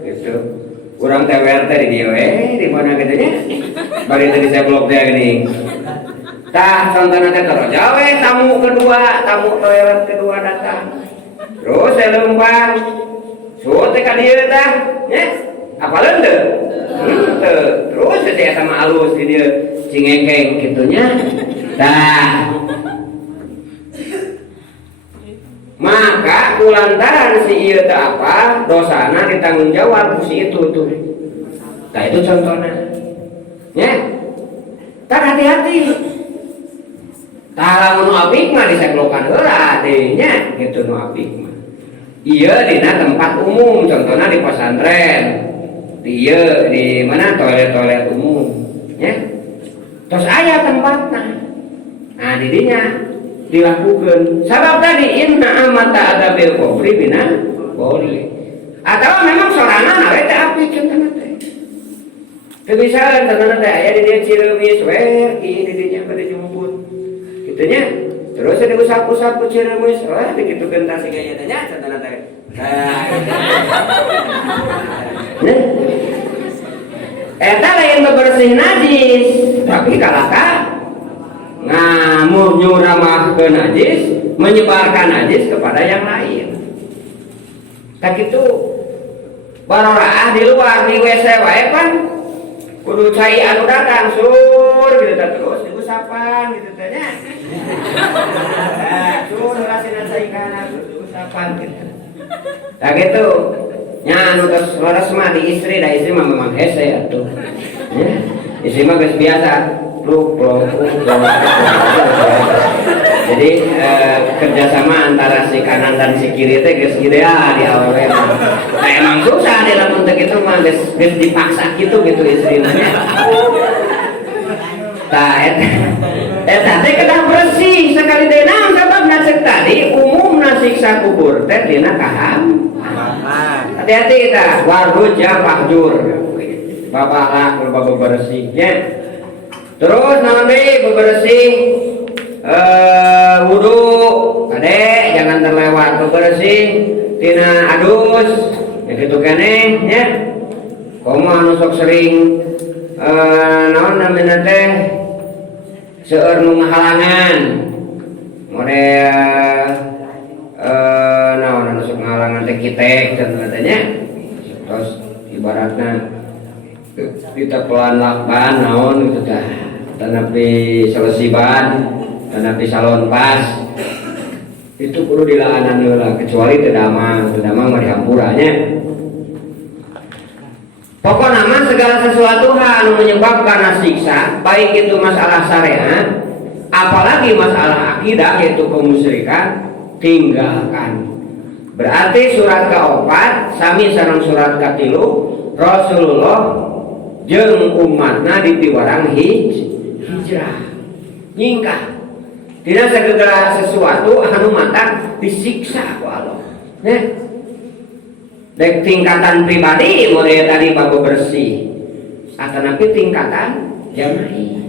gitu. Urang teh wer teh di dieu di mana kitu nya? Bari tadi saya blok teh gini. Tah contohna teh toroja we tamu kedua, tamu toilet kedua datang. Terus saya lempar. So teh ka dieu tah, nya. Apaleun teu? Terus teh sama alus di dieu cingengkeng kitunya. Tah. Maka kulantaran si ieu teh apa, dosana ditanggung jawab si itu tuh. Nah itu contohnya. Ya. Kan hati-hati. Tah lamun apik mah diseklokan heula teh nya gitu nu apik mah. Ieu dina tempat umum, contohnya di pesantren. Ieu di mana toilet-toilet umum, ya. Terus aya tempatna. Nah di dinya dilakukan. Sabab tadi inna amata adabil qabri bina bauli. Atau memang sorangan we teh apik contohna teh. Teu bisa contohna teh aya di dieu Ciremis we di dinya pada jumput. Kitu nya. Terus diusap-usap ku Ciremis, wah dikitukeun tah sigaya teh nya contohna teh. Nah. Eta lain bebersih najis, tapi kalaka nyuramahkeun najis, menyebarkan najis kepada yang lain. Tak itu baroraah di luar di WC wae kan kudu cai anu datang sur gitu terus diusapan gitu teh nya. Sur rasina cai kana diusapan gitu. Tak gitu. Nya anu geus leres mah di istri, da istri mah memang hese atuh. Ya, istri mah geus biasa. Jadi kerjasama antara si kanan dan si kiri teh geus ideal di awal. Nah emang susah di lamun teh kitu mah geus dipaksa gitu istrina nya. Tah eta teh kedah bersih sekali teh naon sababna ceuk tadi umumna siksa kubur teh dina kaham. Hati-hati tah warhuja fahjur. Bapak loba bebersih nya. Terus nanti bebersih wudu, kade jangan terlewat bebersih tina adus, ya gitu kene, ya. Komo anu sok sering naon namina teh seueur nu ngahalangan model naon anu sok ngahalangan teh kitek cenah teh terus ibaratna kita pelan lakban naon gitu tah tanapi selesiban tanapi salon pas itu perlu dilaanan heula kecuali teu damang mah dihampuranya. Pokoknya mah segala sesuatu anu menyebabkan siksa, baik itu masalah syariat, apalagi masalah akidah yaitu kemusyrikan, tinggalkan. Berarti surat keempat, sami sareng surat katilu, Rasulullah jeung umatna dipiwarang hijrah, nyingkah. Tidak segala sesuatu anu matang disiksa ku Allah. Dek tingkatan pribadi mulai tadi bab bersih atau nanti tingkatan jamaah.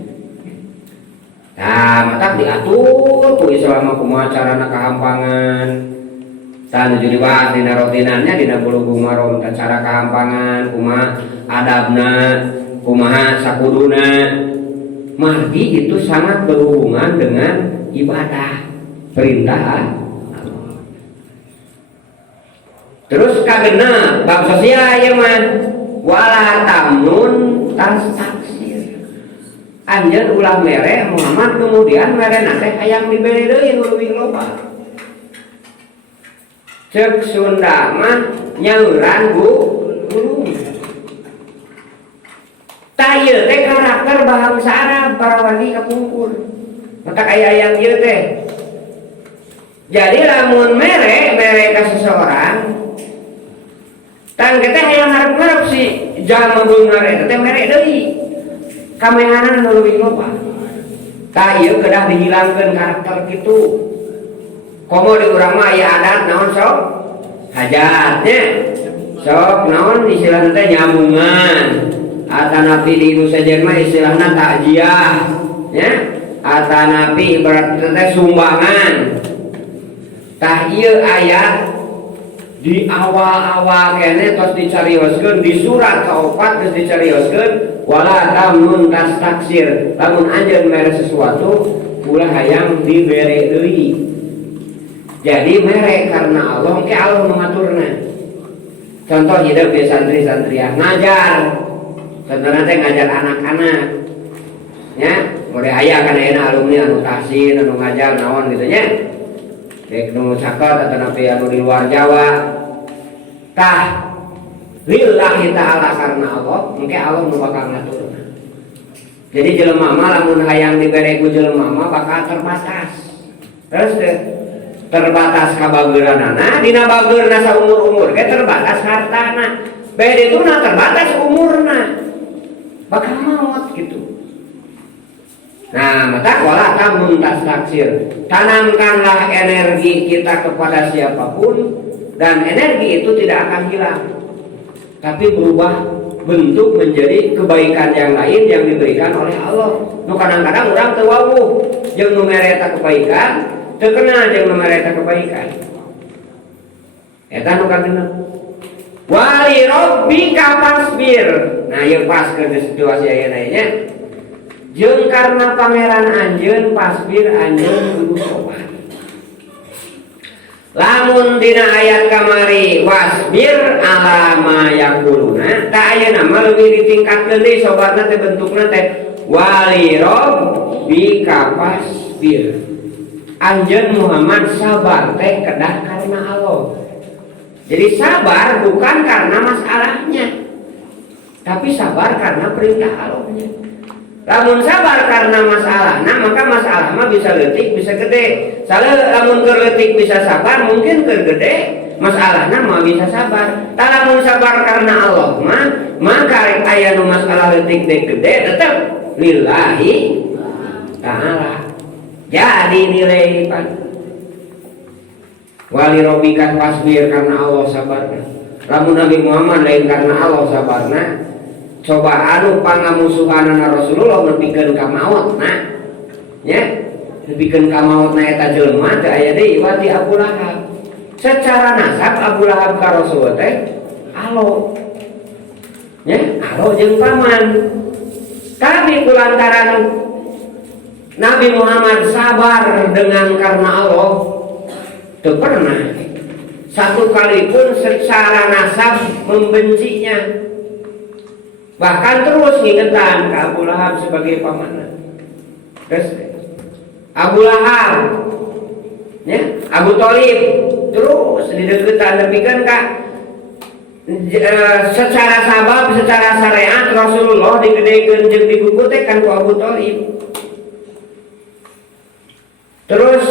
Nah, mata diatur ku Islam kumaha carana kahampangan. Tanu jadi bahas dina rotinannya dina bulughul maram cara kahampangan, kumaha adabna, kumaha sakuduna. Margi itu sangat berhubungan dengan ibadah, perintah. Terus kagena bab sosial ya mah wala tamnun tastaksir. Anjeun ulah mere Muhammad kemudian merena teh hayang dibere deui nu leuwih loba. Cek Sunda mah nyauran gulung. Tayeu teh karakter bangsa Arab para wali kapungkur. Mata aya aya ieu teh. Jadi lamun mere ka seseorang tan kita hayang ngarep-ngarep si jalma beungar eta teh mere deui. Kamehanan nu leuwih loba. Tah ieu kedah dihilangkeun karakter kitu. Komo di urang mah aya adat naon sok? Hajat nya. Sok naon istilahna teh nyambungan. Atanapi di ibu sajen mah istilahna takjiah. Ya. Atanapi ibarat teh sumbangan. Tah ieu aya di awal-awal kene tos dicarioskeun di surat kaopat geus dicarioskeun wala tamnun tastaksir. Lamun anjeun mere sesuatu ulah hayang dibere deui. Jadi mere karena Allah ke Allah mengaturna. Contoh hidup di santri-santriah ngajar. Contohna teh ngajar anak-anak. Ya, mulai aya kana ayeuna alumni anu tahsin anu ngajar naon gitu nya. Dek nu caket atau napi anu di luar Jawa. Tah lillahi ta'ala karena Allah, mungkin Allah nu bakal ngaturna. Jadi jelema mah lamun hayang dibere ku jelema mah bakal terbatas. Terus terbatas kabageuranana, dina bageurna saumur-umur ge terbatas hartana. Bede tuna terbatas umurna. Bakal maut gitu. Nah, mata wala tamun tastaksir. Tanamkanlah energi kita kepada siapapun dan energi itu tidak akan hilang. Tapi berubah bentuk menjadi kebaikan yang lain yang diberikan oleh Allah. Nu kadang-kadang urang teu wawuh jeung nu mere eta kebaikan, teu kenal jeung nu mere eta kebaikan. Eta nu kagena. Wali rabbika fasbir. Nah, ieu pas ke situasi ayeuna nya. Jeung karena pangeran anjeun pasbir anjeun kudu sopan. Lamun dina ayat kamari wasbir ala ma yaquluna ta ayeuna mah leuwih ditingkatkeun deui sobatna teh bentukna teh wali rabbika fasbir. Anjeun Muhammad sabar teh kedah karena Allah. Jadi sabar bukan karena masalahnya, tapi sabar karena perintah Allahnya. Lamun sabar karena masalah, nah maka masalah mah bisa leutik bisa gede. Soalnya lamun keur leutik bisa sabar, mungkin keur gede masalahna mah bisa sabar. Tah lamun sabar karena Allah maka rek aya nu masalah leutik dek gede tetep lillahi ta'ala. Jadi nilai lipat. Wali rabbika fasbir karena Allah sabarna. Lamun Nabi Muhammad lain karena Allah sabarna. Coba anu pangamusuhanana Rasulullah nepikeun ka maut nah nya nepikeun ka maut na eta jelema teh aya deui wati Abu Lahab. Secara nasab Abu Lahab ka Rasul teh alo nya alo jeung paman Tapi kulantaran Nabi Muhammad sabar dengan karena Allah, itu pernah satu kali pun secara nasab membencinya. Bahkan terus ngingetan ke Abu Lahab sebagai pamannya. Terus Abu Lahab, ya, Abu Thalib terus dideketan, tapi kan Kak, secara sabab, secara syariat Rasulullah digedekeun jeung dikukutekan ku Abu Thalib. Terus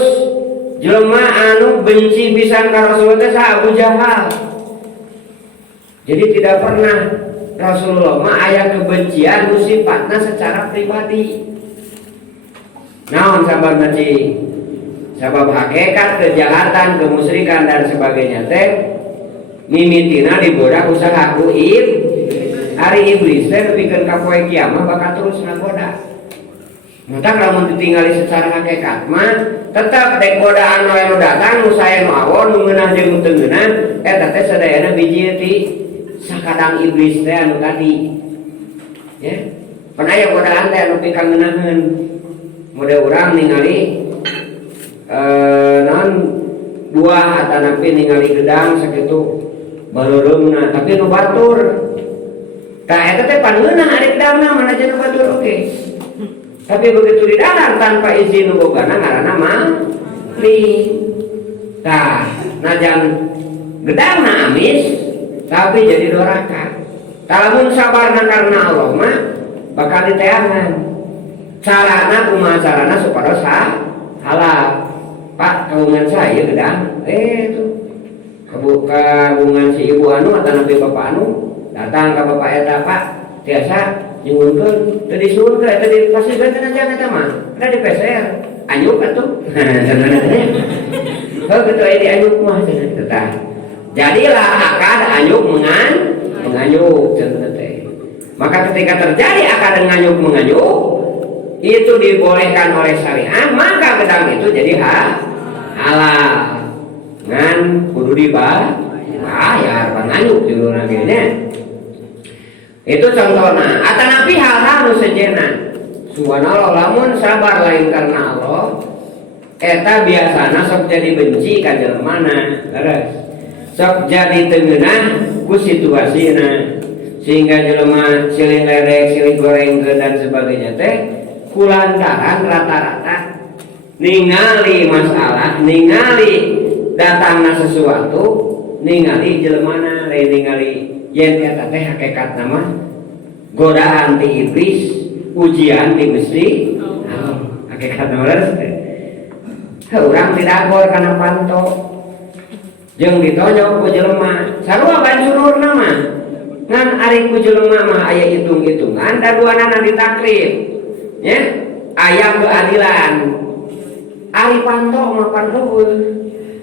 jelema anu benci pisan ka Rasulullah sa Abu Jahal. Jadi tidak pernah Rasulullah mah aya kebencian nu sifatna secara pribadi. Naon sababna cing? Sabab hakikat kejahatan, kemusyrikan dan sebagainya teh mimitina digoda usaha ku hari iblis teh nepikeun ka poe kiamat bakal terus ngagoda. Maka kalau ditinggali secara hakikat mah tetap dek godaan anu datang nu sae nu awon nu ngeunah jeung nu teu ngeunah eta teh sadayana biji ti sakadang iblis teh anu tadi. Ya. Pan aya godaan teh anu pika ngeunaheun. Mode urang ningali naon buah atanapi ningali gedang sakitu baleureumna tapi nu batur. Tah eta teh pan ngeunah ari gedangna manajan nu batur oke. Tapi begitu didalang tanpa izin nu bogana ngaranna maling. Tah, najan gedangna amis tapi jadi doraka. Lamun sabarna karena Allah mah bakal diteangan. Carana kumaha carana supaya halal. Pak, kagungan saya gedang. Tuh. Kagungan si ibu anu atau nabi bapak anu datang ke bapak eta, Pak. Biasa nyuwunkeun teu disuwun teh tadi pasti benten aja eta mah. Da di PCR. Anyuk atuh. Heuh kitu aya di anyuk mah cenah. Jadilah akad anyuk menganyuk cenah teh. Maka ketika terjadi akad nganyuk menganyuk itu dibolehkan oleh syariat, maka gedang itu jadi halal. Ngan kudu dibayar panganyuk dulu nagenya. Itu contohnya. Atanapi hal-hal nu sejenna. Subhanallah lamun sabar lain karena Allah, eta biasana sok jadi benci ka jelemana. Leres. Sok jadi teu ngeunah ku situasina. Sehingga jelema silih lerek, silih gorengkeun dan sebagainya teh kulantaran rata-rata ningali masalah, ningali datangna sesuatu, ningali jelemana lain ningali yen eta teh hakikat nama godaan ti iblis, ujian ti Gusti Allah. Hakikat nama leres teh. Urang didagor kana panto. Jeung ditonyok ku jelema, sarua banjururna mah. Ngan ari ku jelema mah aya hitung-hitungan daduanana ditaklif. Ya, aya keadilan. Ari panto mah pantoeun.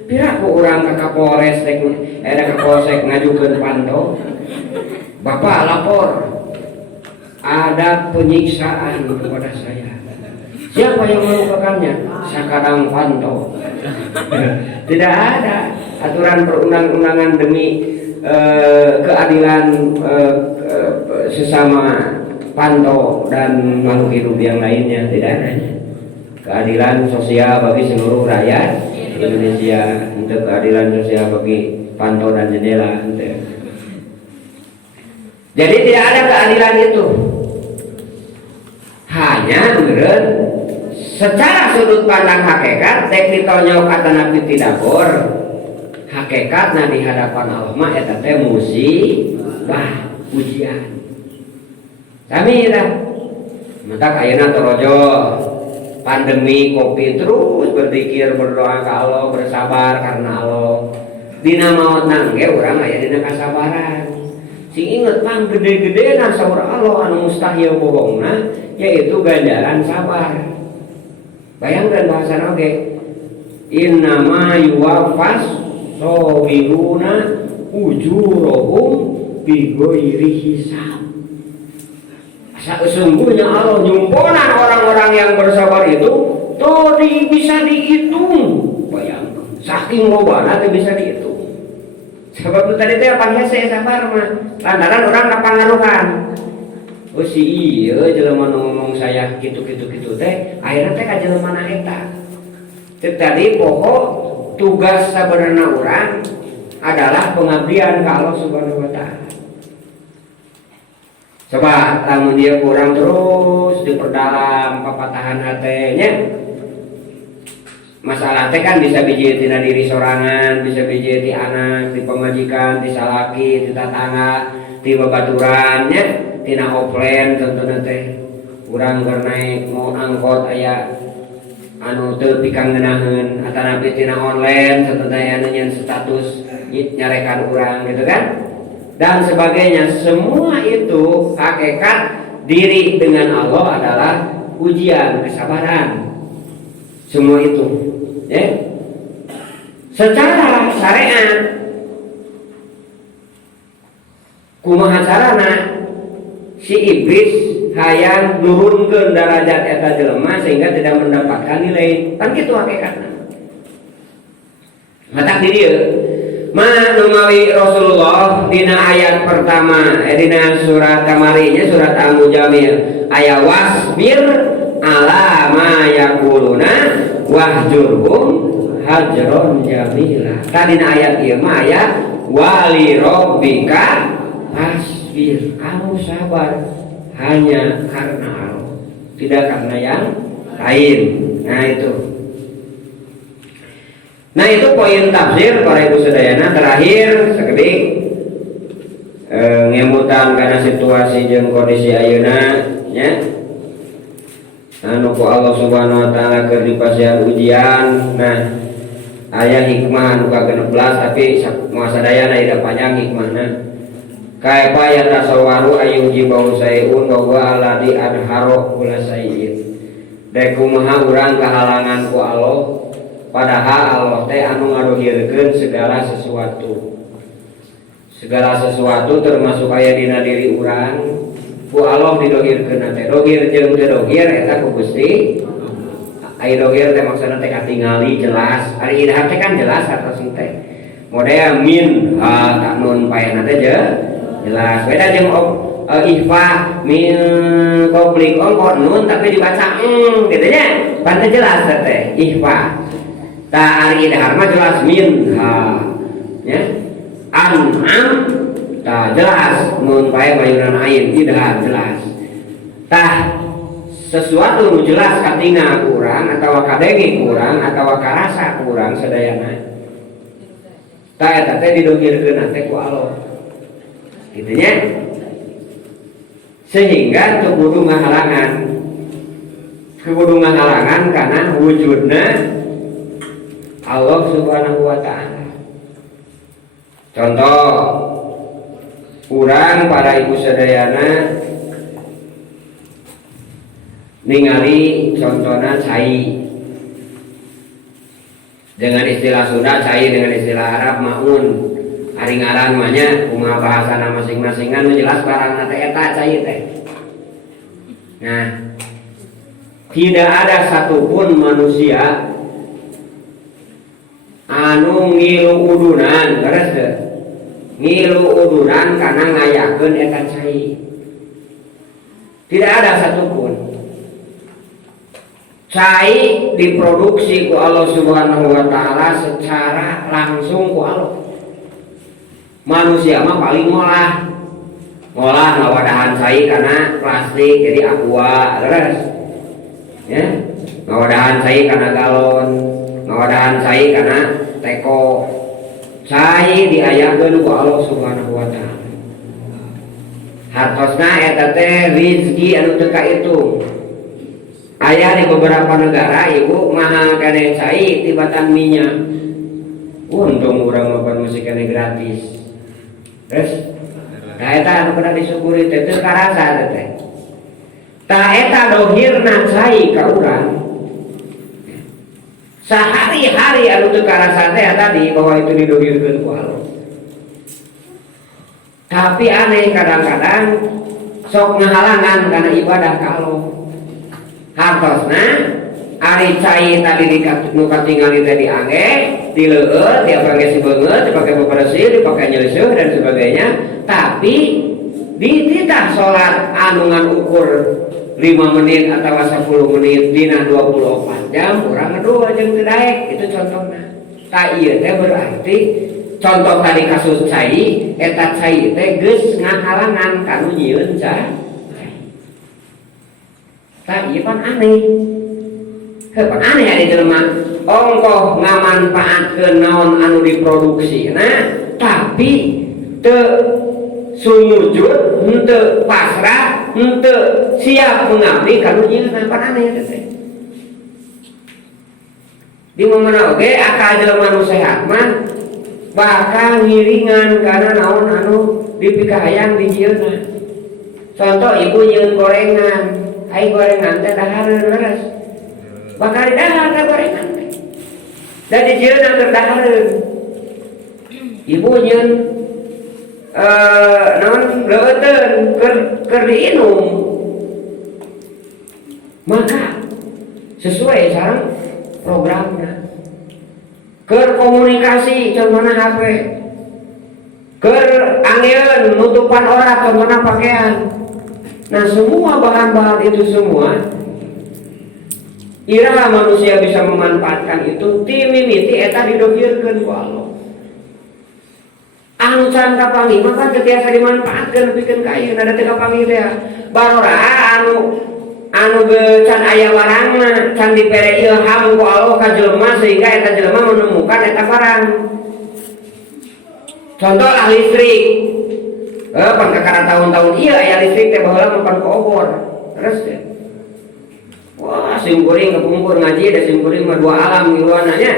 Pira ku urang ka Kapolres teh ka Polsek ngajukeun panto. Bapak lapor ada penyiksaan kepada saya. Siapa yang melakukannya? Sakadang panto. Tidak ada aturan perundang-undangan demi keadilan sesama panto dan makhluk hidup yang lainnya, tidak ada. Keadilan sosial bagi seluruh rakyat Indonesia, untuk keadilan sosial bagi panto dan jendela. Jadi tidak ada keadilan itu. Hanya meureun secara sudut pandang hakikat tek ditonyok kata Nabi tidak bor. Hakikatna di hadapan Allah mah eta teh musibah, ujian. Sami dah. Maka ayeuna torojo pandemi Covid terus berzikir, berdoa ke Allah, bersabar karena Allah. Dina maot nangge urang aya dina kasabaran. Sing inget pang gede-gedena saur Allah anu mustahil bohongna yaitu ganjaran sabar. Bayangkan bahasana oge. Innama yuwaffas sabiruna ujurahum bighairi hisab. Sesungguhnya Allah nyumponan orang-orang yang bersabar itu tuh bisa dihitung. Bayangkan, saking lobana teh bisa dihitung. Sebab itu tadi teh apa saya sabar mah. Lantaran orang kapangaruhan. oh si iya jelema ngomong saya gitu teh akhirnya teh ka jelema na eta. Tadi pokok tugas sabenerna urang adalah pengabdian ka Allah Subhanahu wa taala. Coba lamun dia kurang terus diperdalam papatahan hatenya. Masalah teh kan bisa biji tina diri sorangan, bisa biji ti anak, di pemajikan, di salaki, di tetangga, di babaturan nya, tina offline contohna teh. Urang keur naik mau angkot aya anu teu pikang ngeunaheun atanapi tina online contohna anu nyeun status nyarekan urang gitu kan. Dan sebagainya, semua itu hakikat diri dengan Allah adalah ujian kesabaran. Semua itu, ya. Secara syariat, kumaha carana si iblis hayang nurunkeun derajat eta jelema sehingga tidak mendapatkan nilai. Kan kitu hakikatna. Matak di dieu manumawi Rasulullah dina ayat pertama dina surat kamarinya surat Al-Mujamil ayat wasbir ala ma yaquluna wahjurhum hajron jamila. Tadina ayat ieu mah ayat wali rabbika fasbir, kamu sabar hanya karena Allah, tidak karena yang lain. Nah itu poin tafsir para ibu sedayana. Terakhir sekedik ngemutan karena situasi jeung kondisi ayeuna nya anu ku Allah Subhanahu wa taala keur dipasihan ujian. Nah aya hikmah anu ka-16 tapi moal sadayana ida panjang hikmahna. Kaifa yatasawwaru ayyujibu sayun wa huwa alladhi adharo kula sayyin. Dek kumaha urang kahalangan ku Allah padahal Allah teh anu ngadohirkeun segala sesuatu. Segala sesuatu termasuk aya dina diri urang ku Allah didohirkeun teh. Dohir jeung teu dohir eta ku Gusti. Ai dohir teh maksudna teh katingali jelas. Ari idhar teh kan jelas atos teh. Model min ha nun paena teh jelas. Beda jeung ihfa min qablik kok nun tapi dibaca gitu nya. Pan teh jelas teh ihfa. Ta ari idhar mah jelas min ha ya. An'am ta jelas nun pae bayunan ain idhar jelas. Tah sesuatu nu jelas katinga kurang atawa kadenge kurang atawa karasa kurang sadayana. Ta eta teh didohirkeun teh ku Allah. Gitu nya. Sehingga teu kudu ngahalangan. Kudu ngahalangan karena wujudna Allah Subhanahu wa taala. Contoh urang para ibu sadayana ningali contohna cai dengan istilah Sunda, cai dengan istilah Arab maun. Ari ngaran mah nya kumaha bahasana masing-masingan nu jelas barangna teh eta cai teh. Nah, tidak ada satupun manusia anu ngilu udunan, beres teh. Ngilu udunan karena ngayakeun eta cai. Tidak ada satupun. Cai diproduksi ku Allah Subhanahu wa taala secara langsung ku Allah. Manusia mah paling ngolah ngawadahan cai karena plastik jadi aqua, beres. Ya. Ngawadahan cai karena galon, ngawadahan cai karena teko. Cai diayakeun ku Allah Subhanahu wa taala. Hartosna eta teh rezeki anu teu kaitung. Aya di beberapa negara ibu mahal kene cai tibatan minyak. Untung urang makan masih kene gratis. Terus ta eta anu kudu disyukuri teh teu karasa teh. Ta eta dohirna cai ka urang. Sehari-hari anu teu karasa teh tadi bahwa itu didohirkeun ku Allah. Tapi aneh kadang-kadang sok ngahalangan karena ibadah ka Allah. Hartosna ari cai tadi nu katingali teh diangge, dileueur, diapake si beungeut, dipake bebersih, dipake nyeuseum dan sebagainya, tapi dititah sholat anungan ukur 5 menit atau 10 menit dina 24 jam urang ngedua jeung teu daek. Itu contohna. Ta ieu teh berarti contoh tadi kasus cai eta cai teh geus ngahalangan kanu nyieun cai. Ta ieu pan aneh. Pan aneh ari jelema ongkoh ngamanfaatkeun naon anu diproduksi tapi teu sumujud, henteu pasrah, henteu siap mengabdi kanu nyieun pan aneh teh. Di mana oge akal jelema nu sehat mah bakal ngiringan karena naon anu dipikahayang di nyieunna. Contoh ibu nyieun gorengan, ai gorengan teh dahareun leres. Bakal dahar gorengan teh. Da di nyieunna keur dahareun. Ibu nyieun naon leuteun keur diinum. Maka sesuai sareng programnya. Keur komunikasi contohna HP. Keur angeueun nutupan ora contohna pakaian. Nah, semua bahan-bahan itu semua iraha manusia bisa memanfaatkan itu ti mimiti eta didogirkeun ku Allah. Anu can kapangi mah kan tiasa dimanfaatkeun pikeun ka ieu ada teh kapangi teh. Barora anu ge can aya barangna can dipere ilham ku Allah ka jelema sehingga eta jelema menemukan eta barang. Contoh lah listrik. Pan kakara tahun-tahun ieu aya listrik teh baheula mapan ku obor. Terus teh. Wah, simkuring kepungkur ngaji da simkuring mah dua alam giluanna nya.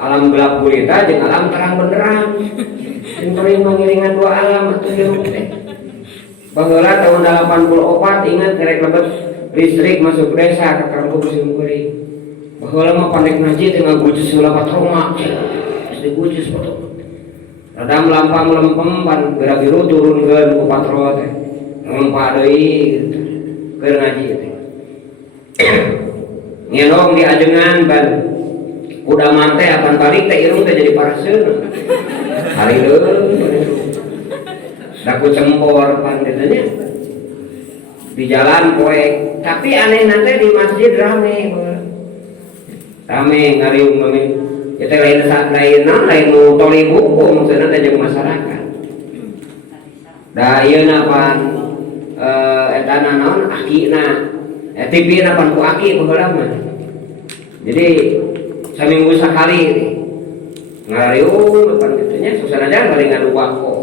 Alam gelap gulita jeung alam terang benderang. Simkuring mah ngiringan dua alam atuh ieu teh. Baheula tahun 84 ingat kerek lebet listrik masuk desa ke kampung simkuring. Baheula mah pandek ngaji teh ngagujus heula patroma. Digujus patroma. Rada melampang lempem pan gerak biru turunkeun ku patro teh. Ngempa deui keur ngaji teh. Ngendong di ajengan ban udah mante apan balik teh irung teh jadi paraseun. Hari deui. Daku cempor pan kitu nya. Di jalan poek, tapi aneh nanti di masjid rame ngariung mami. Itu lain nu toli buku maksudnya teh jeung masyarakat. Da ieu napan eta naon akina. TV-na pan ku aki baheula mah. Jadi saminggu sakali ngariung pan kitu nya susanajan bari ngadu wako.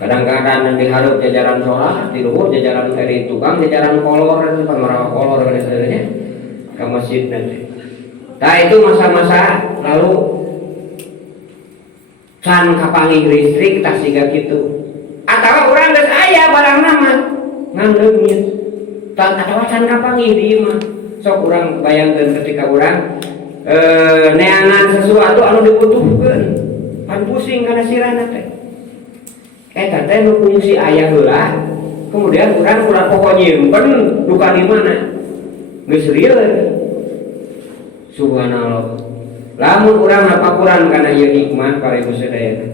Kadang-kadang dihareup jajaran sholat, di luhur jajaran dari tukang, jajaran kolor, pan marawa kolor dan sebagainya ke masjid nanti. Nah itu masa-masa lalu can kapangih listrik tak siga gitu. Atau orang geus aya barang nama ngangleungit. Atau can kapangih di mah. Sok urang bayangkeun ketika urang neangan sesuatu anu dibutuhkeun. Pan pusing kana sirana teh. Eta teh nu fungsi aya heula, kemudian urang pokok nyimpen duka di mana? Geus rieun. Subhanallah. Lamun urang ngapakuran kana ieu hikmah para ibu sadaya.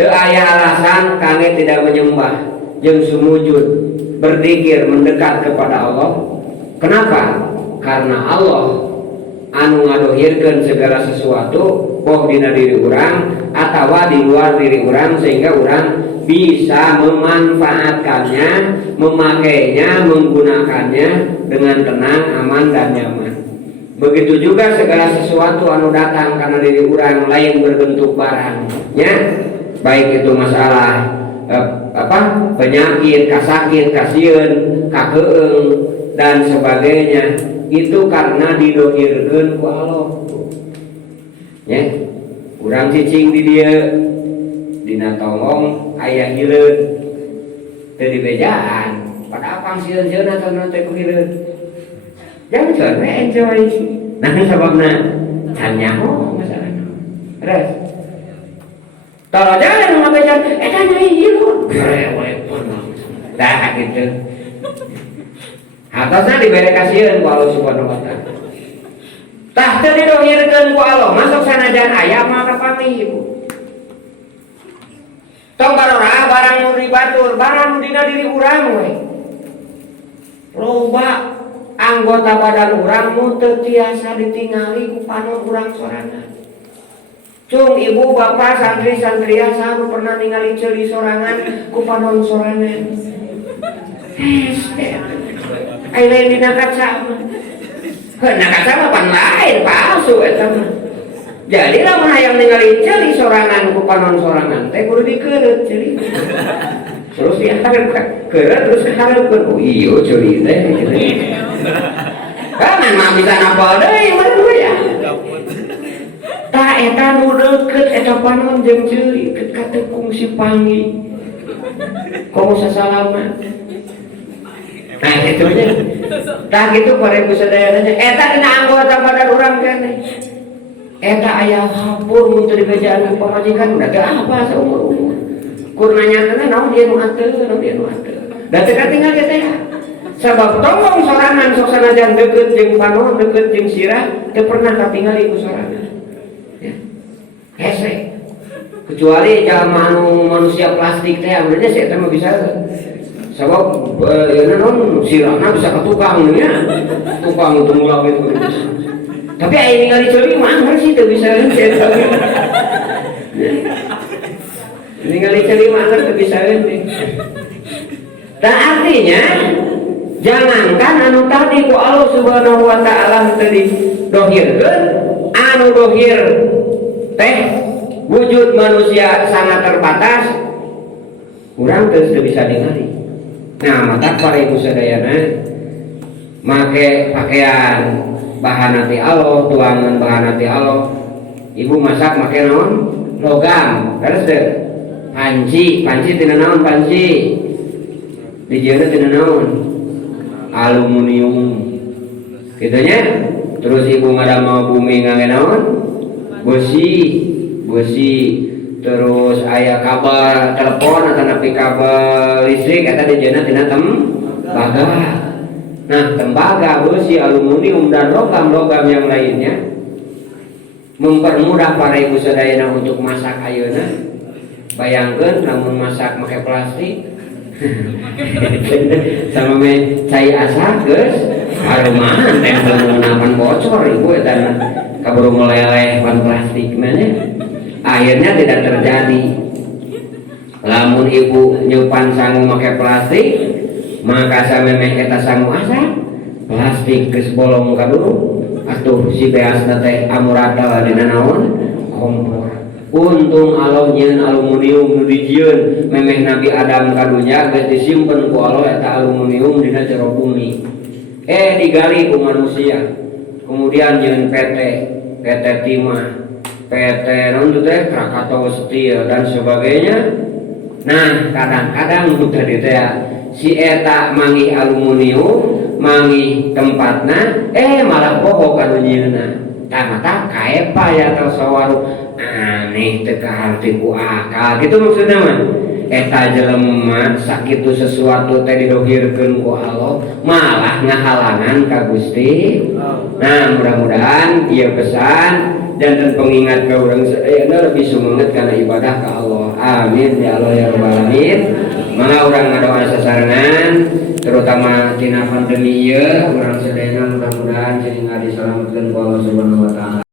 Teu aya alasan kangge tidak menyembah jeung sumujud, berzikir mendekat kepada Allah. Kenapa? Karena Allah anu ngadohirkeun segala sesuatu boh dina diri urang atawa di luar diri urang sehingga urang bisa memanfaatkannya, memakainya, menggunakannya dengan tenang, aman dan nyaman. Begitu juga segala sesuatu anu datang karena diri urang lain berbentuk barangnya, baik itu masalah penyakit, kasakit, kasieun, kakeung dan sebagainya, itu karena didohirkeun ku Allah. Ya, urang cicing di dieu dina tolong aya hileud teu dibejaan pada apang sieun-sieun atau teh ku hileud. Jangan enjoy. Nah sababna can nyaho masalahna. Terus tolo jalan ngabejan eta nyai hileud. Grewe pun. Dah kitu. Atasna dibere kasieun ku Allah Subhanahu wa taala. Tah teu didohirkeun ku Allah, masuk sanajan aya mah kapami ibu. tong barora barang nu dibatur barang nu dina diri urang we loba anggota badan urang nu teu tiasa ditingali ku panon urang sorangan. Cung ibu bapak santri-santri asa nu pernah ningali ceuli sorangan ku panon sorangan. Ai lain dina kaca mah. Heuna kaca mah pan lain palsu eta mah. Jadi lamun hayang ningali ceuli sorangan ku panon sorangan teh kudu dikeureut ceuli. Terus diantarkan keureut terus kahareupeun. Oh iya ceuli teh. Kan mah bisa napal deui mah ya. Ta eta nu deukeut eta panon jeung ceuli ket ka tekung si Pangi. Komo sasalaman. Nah itu nya. Tah kitu pare kusadayana nya eta dina anggota badan urang keneh. Eta aya hapur mun teu dibejaan pamajikan udah teu apa saumur-umur. Kur nanyana naon dia nu anteu, naon dia nu anteu. Da teu katinggal teh ya. Sabab tongkong sorangan sok sanajan deukeut jeung panon, deukeut jeung sirah teu pernah katingali ku sorangan. Ya. Hese. Kecuali jalma anu manusia plastik teh amunnya saya teh mah bisa. Sabab ya non sirahna bisa ka tukang nya. Tukang itu mulak itu. Tapi aya ningali ceuli mah sih teu bisa saya. Ningali ceuli mah teu bisa we. Dan artinya jangankan anu tadi ku Allah Subhanahu wa taala teu didohirkeun, anu dohir teh wujud manusia sangat terbatas, urang teu bisa ningali. Nah, mata para ibu sadayana make pakaian bahan hati Allah, tuangan bahan hati Allah. Ibu masak make naon? Logam. Terus teh panci tina naon panci? Dijieuna tina naon? Aluminium. Kitu nya. Terus ibu madama bumi ngangge naon? Besi. Terus aya kabel telepon atau napi kabel listrik eta dijieuna tina tembaga. Nah, tembaga, besi, aluminium dan logam-logam yang lainnya mempermudah para ibu sadayana untuk masak ayeuna. Bayangkeun lamun masak make plastik sama me cai asar geus harumahan teh menggunakan bocor ibu eta kaburu meleleh pan plastik nya. Akhirnya tidak terjadi. Lamun ibu nyupan sangu make plastik, maka samemeh eta sangu asap plastik geus bolong ka dulu. Atuh si beasna teh amurata dina naon? Kompor. Untung Allah nyieun aluminium nu dijieun memeh Nabi Adam kadunya geus disimpen ku Allah eta aluminium dina jero bumi. Digali ku manusia. Kemudian nyieun PT timah. PT non teh Krakatau Steel dan sebagainya. Nah, kadang-kadang nu tadi teh si eta mangi aluminium, mangi tempatna, malah bohong kanu nyieunna. Tah mata kaepa ya tasawaru aneh teu kaharti ku akal. Kitu maksudna mah. Eta jelema sakitu sesuatu teh didohirkeun ku Allah, malah ngahalangan ka Gusti. Nah, mudah-mudahan ieu pesan dan pengingat ke orang sadayana lebih semangat karena ibadah ke Allah. Amin ya Allah ya rabbal alamin. Mangga urang ngadoa sasarengan terutama tina pandemi ieu urang sadayana mudah-mudahan jadi diselamatkeun ku Allah Subhanahu wa taala.